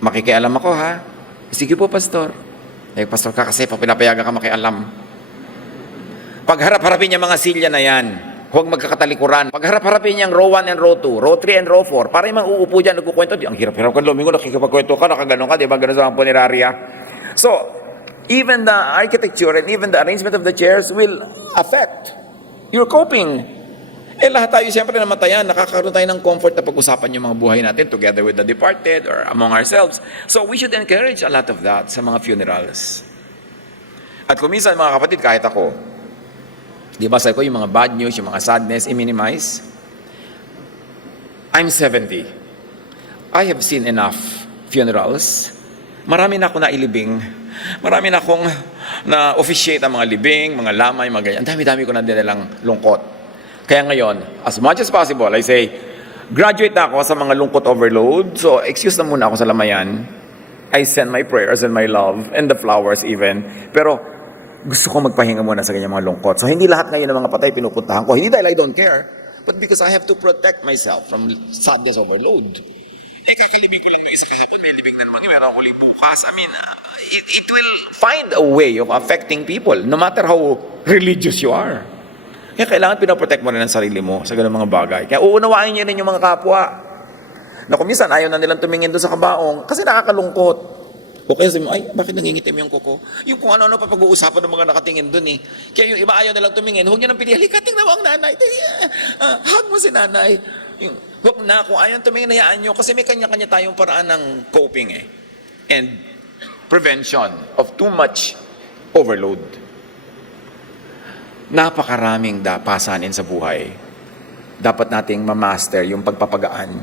makikialam ako ha. Sige po, pastor. Eh, pastor ka kasi, pinapayagan ka makialam. Pagharap-harapin niya mga silya na yan, huwag magkakatalikuran. Pagharap-harapin niya ang row 1 and row 2, row 3 and row 4, para yung mga uupo dyan, nagkukwento, ang hirap-hirap ka, lumingo, nakikipagkwento ka, nakaganon ka, di ba, ganon sa mga punerarya. So, even the architecture and even the arrangement of the chairs will affect your coping. Eh, lahat tayo siyempre namatayan, nakakaroon tayo ng comfort na pag-usapan yung mga buhay natin together with the departed or among ourselves. So, we should encourage a lot of that sa mga funerals. At kung minsan, mga kapatid, kahit ako, di ba sabi ko, yung mga bad news, yung mga sadness, i-minimize. I'm 70. I have seen enough funerals. Marami na ako nailibing. Marami na akong na-officiate ang mga libing, mga lamay, mga ganyan. Ang dami-dami ko na dinalang lungkot. Kaya ngayon, as much as possible, I say, graduate na ako sa mga lungkot overload. So, excuse na muna ako sa lamayan. I send my prayers and my love and the flowers even. Pero, gusto ko magpahinga muna sa kanyang mga lungkot. So, hindi lahat ngayon ng mga patay pinupuntahan ko. Hindi dahil I don't care, but because I have to protect myself from sadness overload. Eh, kakalibing ko lang ng isa kahapon, may libing na naman, meron uli bukas. I mean, it will find a way of affecting people, no matter how religious you are. Kaya kailangan pinoprotect mo rin ang sarili mo sa ganung mga bagay. Kaya uunawain niyo rin yung mga kapwa. Na kung minsan ayaw na nilang tumingin doon sa kabaong kasi nakakalungkot. O kaya sabi mo, ay, bakit nangingitim yung kuko? Yung kung ano-ano pa pag-uusapan ng mga nakatingin dun eh. Kaya yung iba ayaw nilang tumingin, huwag niyo nang pili, halika, tingnan mo ang nanay. Hug mo si nanay. Yung, huwag na, kung ayaw tumingin, hayaan nyo. Kasi may kanya-kanya tayong paraan ng coping eh. And prevention of too much overload. Napakaraming pasanin sa buhay. Dapat nating mamaster yung pagpapagaan.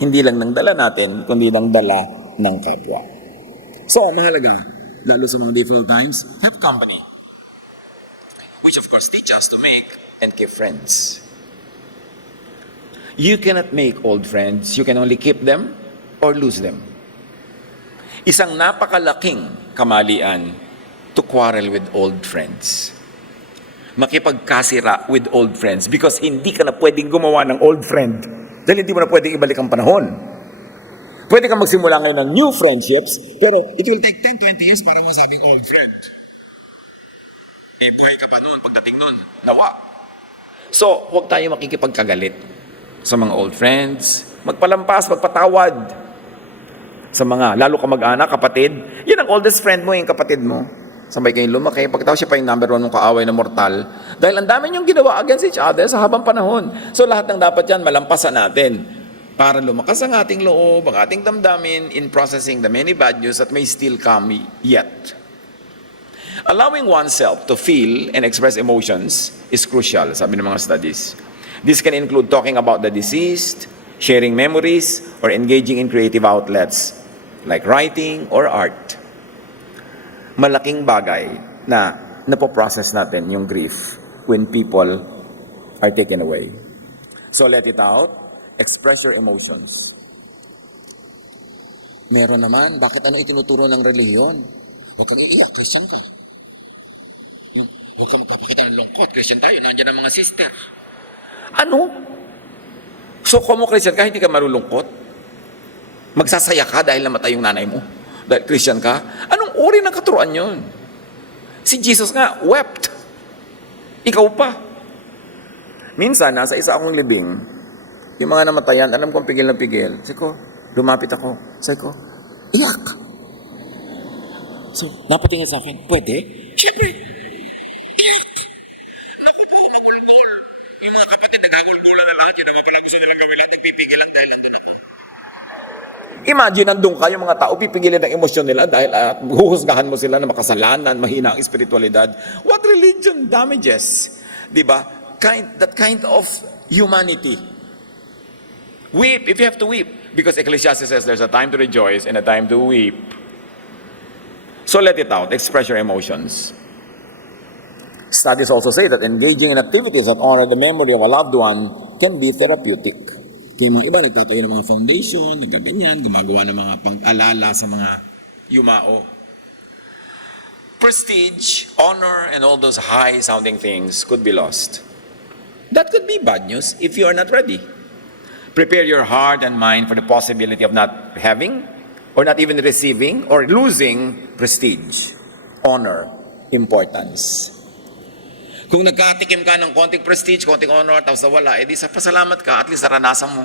Hindi lang ng dala natin, kundi ng dala ng kapwa. So, mahalaga, lalo sa mga difficult times, have company. Which of course teach us to make and keep friends. You cannot make old friends. You can only keep them or lose them. Isang napakalaking kamalian to quarrel with old friends. Makipagkasira with old friends because hindi ka na pwedeng gumawa ng old friend. Dahil hindi mo na pwedeng ibalik ang panahon. Pwede kang magsimula ngayon ng new friendships, pero it will take 10, 20 years para masabing old friend. Eh, buhay ka pa noon, pagdating noon, nawa. So, huwag tayo makikipagkagalit sa mga old friends, magpalampas, magpatawad sa mga, lalo ka mag-anak, kapatid. Yan ang oldest friend mo, yung kapatid mo. Sabay kayong lumaki, pagkatapos siya pa yung number 1 mong kaaway na mortal. Dahil ang dami niyong ginawa against each other sa habang panahon. So, lahat ng dapat yan, malampasan natin. Para lumakas ang ating loob, ang ating damdamin in processing the many bad news that may still come yet. Allowing oneself to feel and express emotions is crucial, sabi ng mga studies. This can include talking about the deceased, sharing memories, or engaging in creative outlets like writing or art. Malaking bagay na napoprocess natin yung grief when people are taken away. So let it out. Express your emotions. Meron naman, bakit ano itinuturo ng relihiyon? Huwag kang iiyak, Christian ka. Yung, huwag kang magpapakita ng lungkot, Christian tayo, nandiyan ang mga sister. Ano? So, kung mo Christian ka, hindi ka marulungkot? Magsasaya ka dahil namatay yung nanay mo? Dahil Christian ka? Anong uri ng katuruan yun? Si Jesus nga, wept. Ikaw pa. Minsan, nasa isa akong libing, yung mga namatayan, alam kong pigil na pigil. Sabi ko, lumapit ako. Sabi ko, iyak. Sabi, napatingin sa akin, pwede? Siyempre, iyak. Naku po, magulgol. Yung mga kapatid, naghagulgulan na lahat. Yun naman pala gusto nilang gawin lahat. Nagpipigil lang dahil nandun ako. Imagine, nandun ka, yung mga tao, pipigilin ang emosyon nila dahil huhusgahan mo sila na makasalanan, mahina ang espiritualidad. What religion damages? Diba? That kind of humanity. Weep if you have to weep. Because Ecclesiastes says there's a time to rejoice and a time to weep. So let it out. Express your emotions. Studies also say that engaging in activities that honor the memory of a loved one can be therapeutic. Kaya mga iba nagtatayo ng mga foundation, nagaganyan, gumagawa ng mga pang-alala sa mga yumao. Prestige, honor, and all those high-sounding things could be lost. That could be bad news if you are not ready. Prepare your heart and mind for the possibility of not having, or not even receiving, or losing prestige, honor, importance. Kung nagkatikim ka ng konting prestige, konting honor, tapos nawala, edi sa pasalamat ka, at least naranasan mo.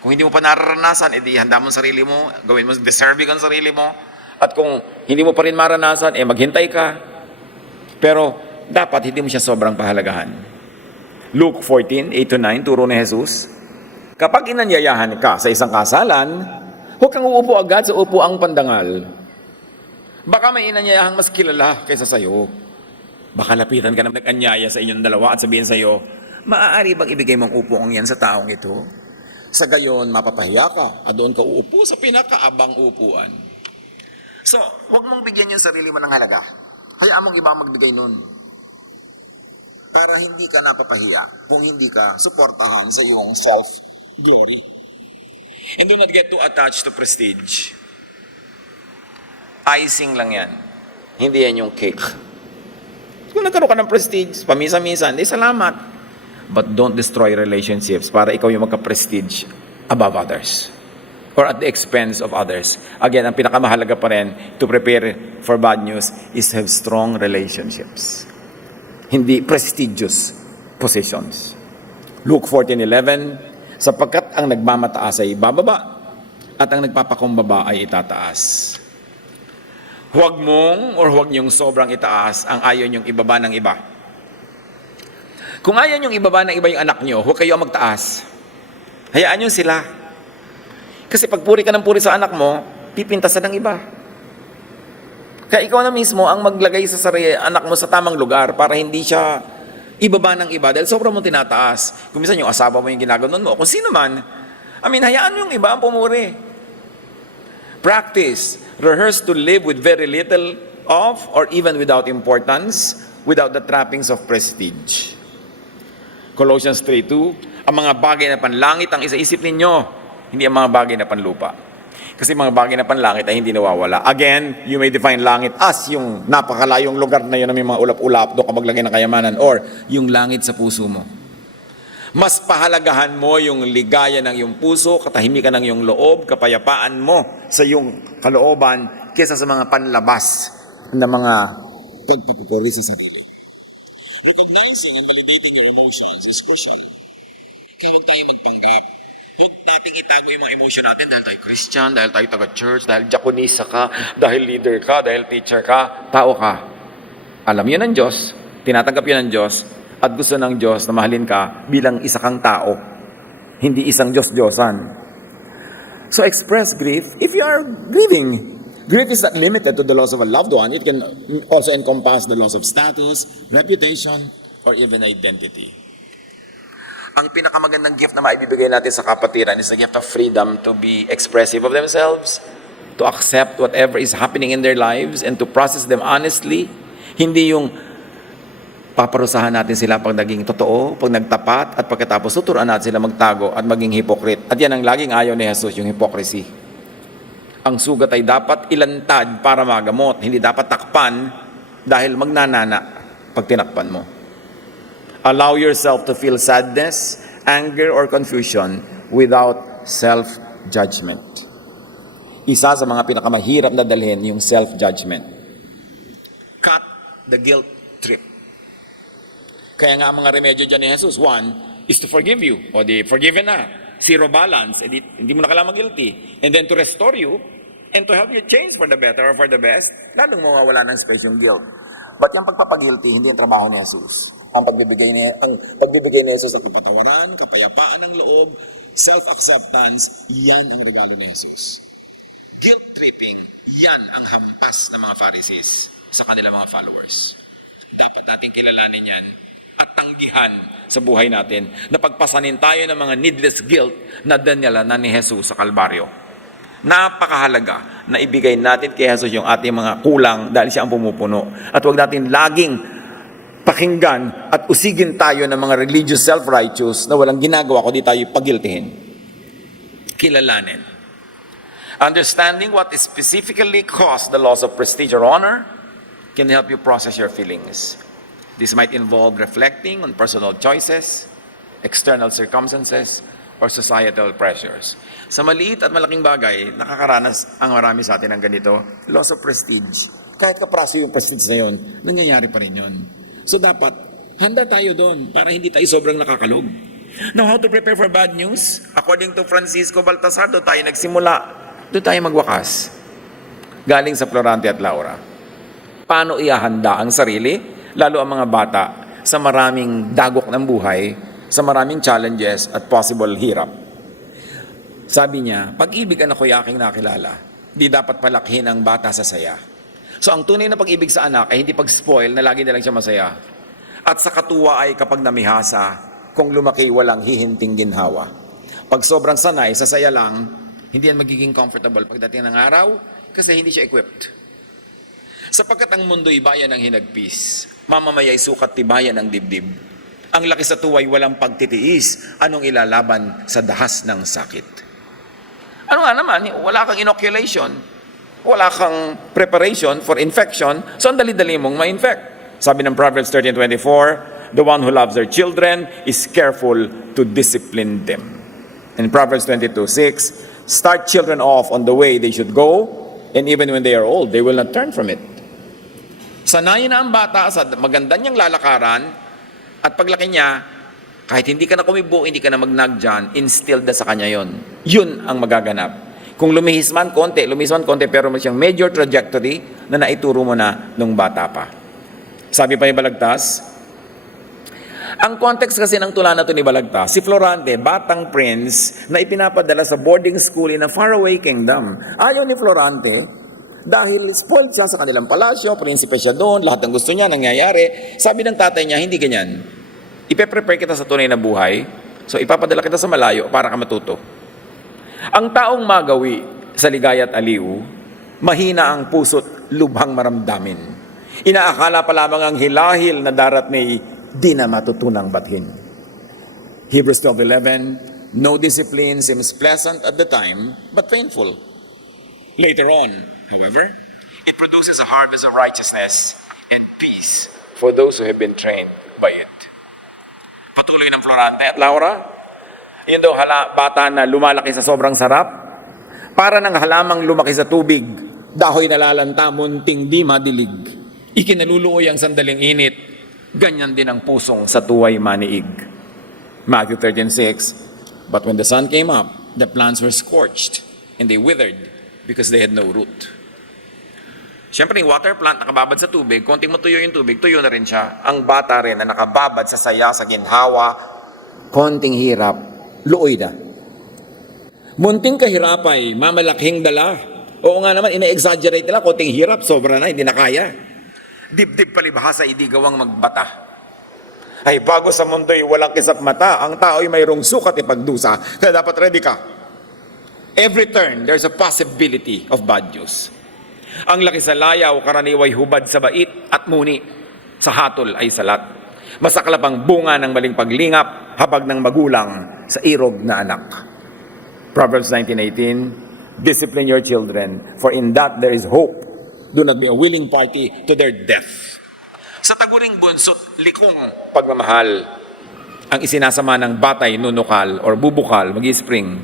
Kung hindi mo pa nararanasan, edi handa mo sarili mo, gawin mo deserving ang sarili mo, at kung hindi mo pa rin maranasan, maghintay ka. Pero dapat hindi mo siya sobrang pahalagahan. Luke 14:8-9, turo ni Jesus, kapag inanyayahan ka sa isang kasalan, huwag kang uupo agad sa upuang pandangal. Baka may inanyayahang mas kilala kaysa sayo. Baka lapitan ka ng nag-anyaya sa inyong dalawa at sabihin sa iyo, maaari bang ibigay mong upuang yan sa taong ito? Sa gayon, mapapahiya ka at doon ka uupo sa pinakaabang upuan. So, huwag mong bigyan yung sarili mo ng halaga. Hayaan mong iba magbigay nun. Para hindi ka napapahiya kung hindi ka suportahan sa iyong self-glory. And do not get too attached to prestige. Icing lang yan. Hindi yan yung cake. Kung nagkaroon ka ng prestige, pamisa-misa, hindi, salamat. But don't destroy relationships para ikaw yung magka-prestige above others or at the expense of others. Again, ang pinakamahalaga pa rin to prepare for bad news is to have strong relationships. Hindi prestigious positions. Luke 14:11, sapagkat ang nagmamataas ay bababa at ang nagpapakumbaba ay itataas. Huwag mong or huwag niyong sobrang itaas ang ayaw niyong ibaba ng iba. Kung ayaw niyong ibaba ng iba yung anak niyo, huwag kayo ang magtaas. Hayaan niyo sila. Kasi pag puri ka ng puri sa anak mo, pipintasan ng iba. Kaya ikaw na mismo ang maglagay sa sarili anak mo sa tamang lugar para hindi siya ibaba ng iba dahil sobrang mo tinataas. Kung minsan yung asawa mo yung ginaganon mo, kung sino man, hayaan mo yung iba ang pumuri. Practice. Rehearse to live with very little of or even without importance, without the trappings of prestige. Colossians 3:2, ang mga bagay na panlangit ang isaisip ninyo, hindi ang mga bagay na panlupa. Kasi mga bagay na panlangit ay hindi nawawala. Again, you may define langit as yung napakalayong lugar na yun na may mga ulap-ulap, doon ka maglagay ng kayamanan, or yung langit sa puso mo. Mas pahalagahan mo yung ligaya ng iyong puso, katahimikan ng iyong loob, kapayapaan mo sa iyong kalooban kaysa sa mga panlabas na mga pagpapapuri sa sarili. Recognizing and validating your emotions is crucial. Kaya huwag tayong magpanggap. Huwag nating itago yung mga emotion natin dahil tayo Christian, dahil tayo taga-church, dahil diakonisa ka, dahil leader ka, dahil teacher ka, tao ka. Alam yun ng Diyos, tinatanggap yun ng Diyos, at gusto ng Diyos na mahalin ka bilang isa kang tao, hindi isang Diyos-Diyosan. So express grief if you are grieving. Grief is not limited to the loss of a loved one. It can also encompass the loss of status, reputation, or even identity. Ang pinakamagandang gift na maibibigay natin sa kapatiran is the gift of freedom to be expressive of themselves, to accept whatever is happening in their lives, and to process them honestly. Hindi yung paparusahan natin sila pag naging totoo, pag nagtapat, at pagkatapos tuturuan natin sila magtago at maging hypocrite. At yan ang laging ayaw ni Jesus, yung hypocrisy. Ang sugat ay dapat ilantad para magamot, hindi dapat takpan dahil magnanana pag tinakpan mo. Allow yourself to feel sadness, anger, or confusion without self-judgment. Isa sa mga pinakamahirap na dalhin yung self-judgment. Cut the guilt trip. Kaya nga ang mga remedyo dyan ni Jesus, one, is to forgive you. O di, forgiven na. Zero balance. Hindi mo na kailangan guilty. And then to restore you, and to help you change for the better or for the best, lalong mawawala ng space yung guilt. But yung pagpapagilty, hindi ang trabaho ni Jesus. Ang pagbibigay ni Jesus ng kapatawaran, kapayapaan ng loob, self-acceptance, yan ang regalo ni Jesus. Guilt-tripping, yan ang hampas ng mga Pharisees sa kanilang mga followers. Dapat nating kilalanin yan at tanggihan sa buhay natin na pagpasanin tayo ng mga needless guilt na danila na ni Jesus sa Kalbaryo. Napakahalaga na ibigay natin kay Jesus yung ating mga kulang dahil siya ang pumupuno. At huwag natin laging pakinggan at usigin tayo ng mga religious self-righteous na walang ginagawa kundi tayo pagiltihin. Kilalanin. Understanding what specifically caused the loss of prestige or honor can help you process your feelings. This might involve reflecting on personal choices, external circumstances, or societal pressures. Sa maliit at malaking bagay, nakakaranas ang marami sa atin ng ganito, loss of prestige. Kahit kapraso yung prestige na yun, nangyayari pa rin yun. So dapat, handa tayo doon para hindi tayo sobrang nakakalog. Now, how to prepare for bad news? According to Francisco Baltasar, doon tayo nagsimula, doon tayo magwakas. Galing sa Florante at Laura. Paano ihahanda ang sarili, lalo ang mga bata, sa maraming dagok ng buhay, sa maraming challenges at possible hirap. Sabi niya, pag-ibig ang ako'y aking nakilala, di dapat palakhin ang bata sa saya. So ang tunay na pag-ibig sa anak ay hindi pag-spoil na lagi na lang siya masaya. At sa katuwa ay kapag namihasa, kung lumaki walang hihinting ginhawa. Pag sobrang sanay, sasaya lang, hindi yan magiging comfortable pagdating ng araw kasi hindi siya equipped. Sapagkat ang mundo'y bayan ng hinagpis, mamamaya'y sukat tibayan ng dibdib. Ang laki sa tuway walang pagtitiis, anong ilalaban sa dahas ng sakit. Ano nga naman, wala kang inoculation, wala kang preparation for infection, so ang dali-dali mong ma-infect. Sabi ng Proverbs 13:24, the one who loves their children is careful to discipline them. In Proverbs 22:6, start children off on the way they should go, and even when they are old, they will not turn from it. Sanayin na ang bata sa maganda niyang lalakaran at paglaki niya, kahit hindi ka na kumibo, hindi ka na magnag dyan, instilled na sa kanya yon. Yun ang magaganap. Kung lumihis man konti, pero may siyang major trajectory na naituro mo na nung bata pa. Sabi pa ni Balagtas, ang context kasi ng tula na ito ni Balagtas, si Florante, batang prince na ipinapadala sa boarding school in a faraway kingdom. Ayaw ni Florante, dahil spoiled siya sa kanilang palasyo, prinsipe siya doon, lahat ng gusto niya nangyayari. Sabi ng tatay niya, hindi ganyan. Ipe-prepare kita sa tunay na buhay, so ipapadala kita sa malayo para ka matuto. Ang taong magawi sa ligaya at aliw, mahina ang puso't lubhang maramdamin. Inaakala pa lamang ang hilahil na darat may di na matutunang bathin. Hebrews 12:11, no discipline seems pleasant at the time, but painful. Later on, however, it produces a harvest of righteousness and peace for those who have been trained by it. Patuloy ng Florante at Laura, yun daw bata na lumalaki sa sobrang sarap, para ng halamang lumaki sa tubig, dahoy nalalanta, munting di madilig. Ikinaluluoy ang sandaling init, ganyan din ang pusong sa tuway maniig. Matthew 13:6, but when the sun came up, the plants were scorched, and they withered, because they had no root. Siyempre, yung water plant nakababad sa tubig, konting matuyo yung tubig, tuyo na rin siya. Ang bata rin na nakababad sa saya, sa ginhawa, konting hirap, luoy na. Munting kahirapay, mamalaking dala. Oo nga naman, ina-exaggerate nila, konting hirap, sobra na, hindi na kaya. Dibdib palibhasa, hindi gawang magbata. Ay, bago sa mundo'y walang kisap mata, ang tao'y mayroong sukat ipagdusa, kaya dapat ready ka. Every turn, there's a possibility of bad news. Ang laki sa layaw, karaniway hubad sa bait at muni. Sa hatol ay salat. Masaklap ang bunga ng maling paglingap, habag ng magulang sa irog na anak. Proverbs 19:18, discipline your children, for in that there is hope. Do not be a willing party to their death. Sa taguring bunsot, likong pagmamahal, ang isinasama ng batay nunukal or bubukal, mag-spring.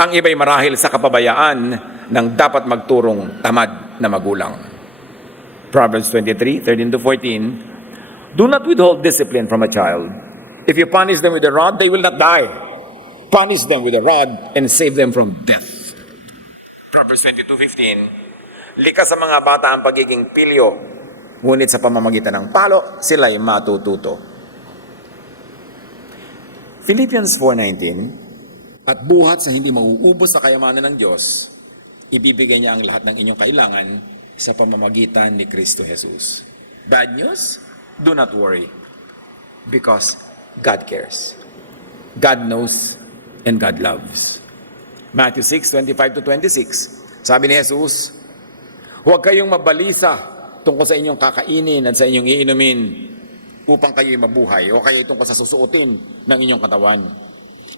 Ang iba'y marahil sa kapabayaan ng dapat magturong tamad na magulang. Proverbs 23:13-14, do not withhold discipline from a child. If you punish them with a rod, they will not die. Punish them with a rod and save them from death. Proverbs 22:15, likas sa mga bata ang pagiging pilyo, ngunit sa pamamagitan ng palo, sila'y matututo. Philippians 4:19, at buhat sa hindi mauubos na kayamanan ng Diyos, ibibigay niya ang lahat ng inyong kailangan sa pamamagitan ni Kristo Jesus. Bad news? Do not worry, because God cares. God knows and God loves. Matthew 6:25-26, sabi ni Jesus, huwag kayong mabalisa tungkol sa inyong kakainin at sa inyong iinumin upang kayo'y mabuhay o kaya tungkol sa susuotin ng inyong katawan.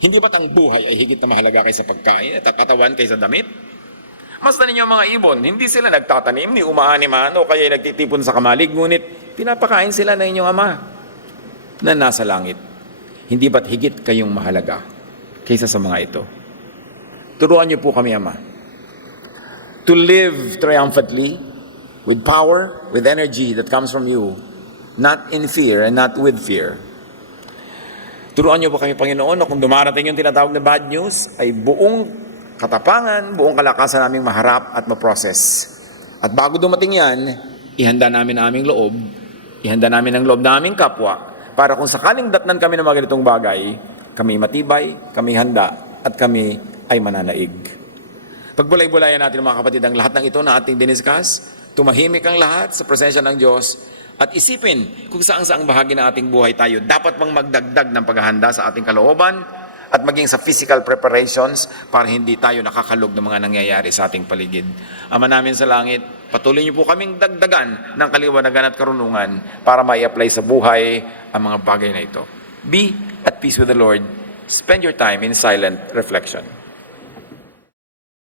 Hindi ba't ang buhay ay higit na mahalaga kaysa pagkain at ang katawan kaysa damit? Masdan ninyo ang mga ibon, hindi sila nagtatanim, ni umaaniman o kaya nagtitipon sa kamalig, ngunit pinapakain sila ng inyong Ama na nasa langit. Hindi ba't higit kayong mahalaga kaysa sa mga ito? Turuan niyo po kami, Ama, to live triumphantly, with power, with energy that comes from you, not in fear and not with fear. Turuan niyo po kami, Panginoon, na kung dumarating yung tinatawag na bad news, ay buong katapangan, buong kalakasan naming maharap at maprocess. At bago dumating yan, ihanda namin ang aming loob, ihanda namin ang loob na aming kapwa, para kung sakaling datnan kami ng mga ganitong bagay, kami matibay, kami handa, at kami ay mananaig. Pagbulay-bulayan natin mga kapatid ang lahat ng ito na ating diniscuss, tumahimik ang lahat sa presensya ng Diyos at isipin kung saang-saang bahagi ng ating buhay tayo dapat bang magdagdag ng paghahanda sa ating kalooban at maging sa physical preparations para hindi tayo nakakalog ng mga nangyayari sa ating paligid. Ama namin sa langit, patuloy niyo po kaming dagdagan ng kaliwanagan at karunungan para mai-apply sa buhay ang mga bagay na ito. Be at peace with the Lord. Spend your time in silent reflection.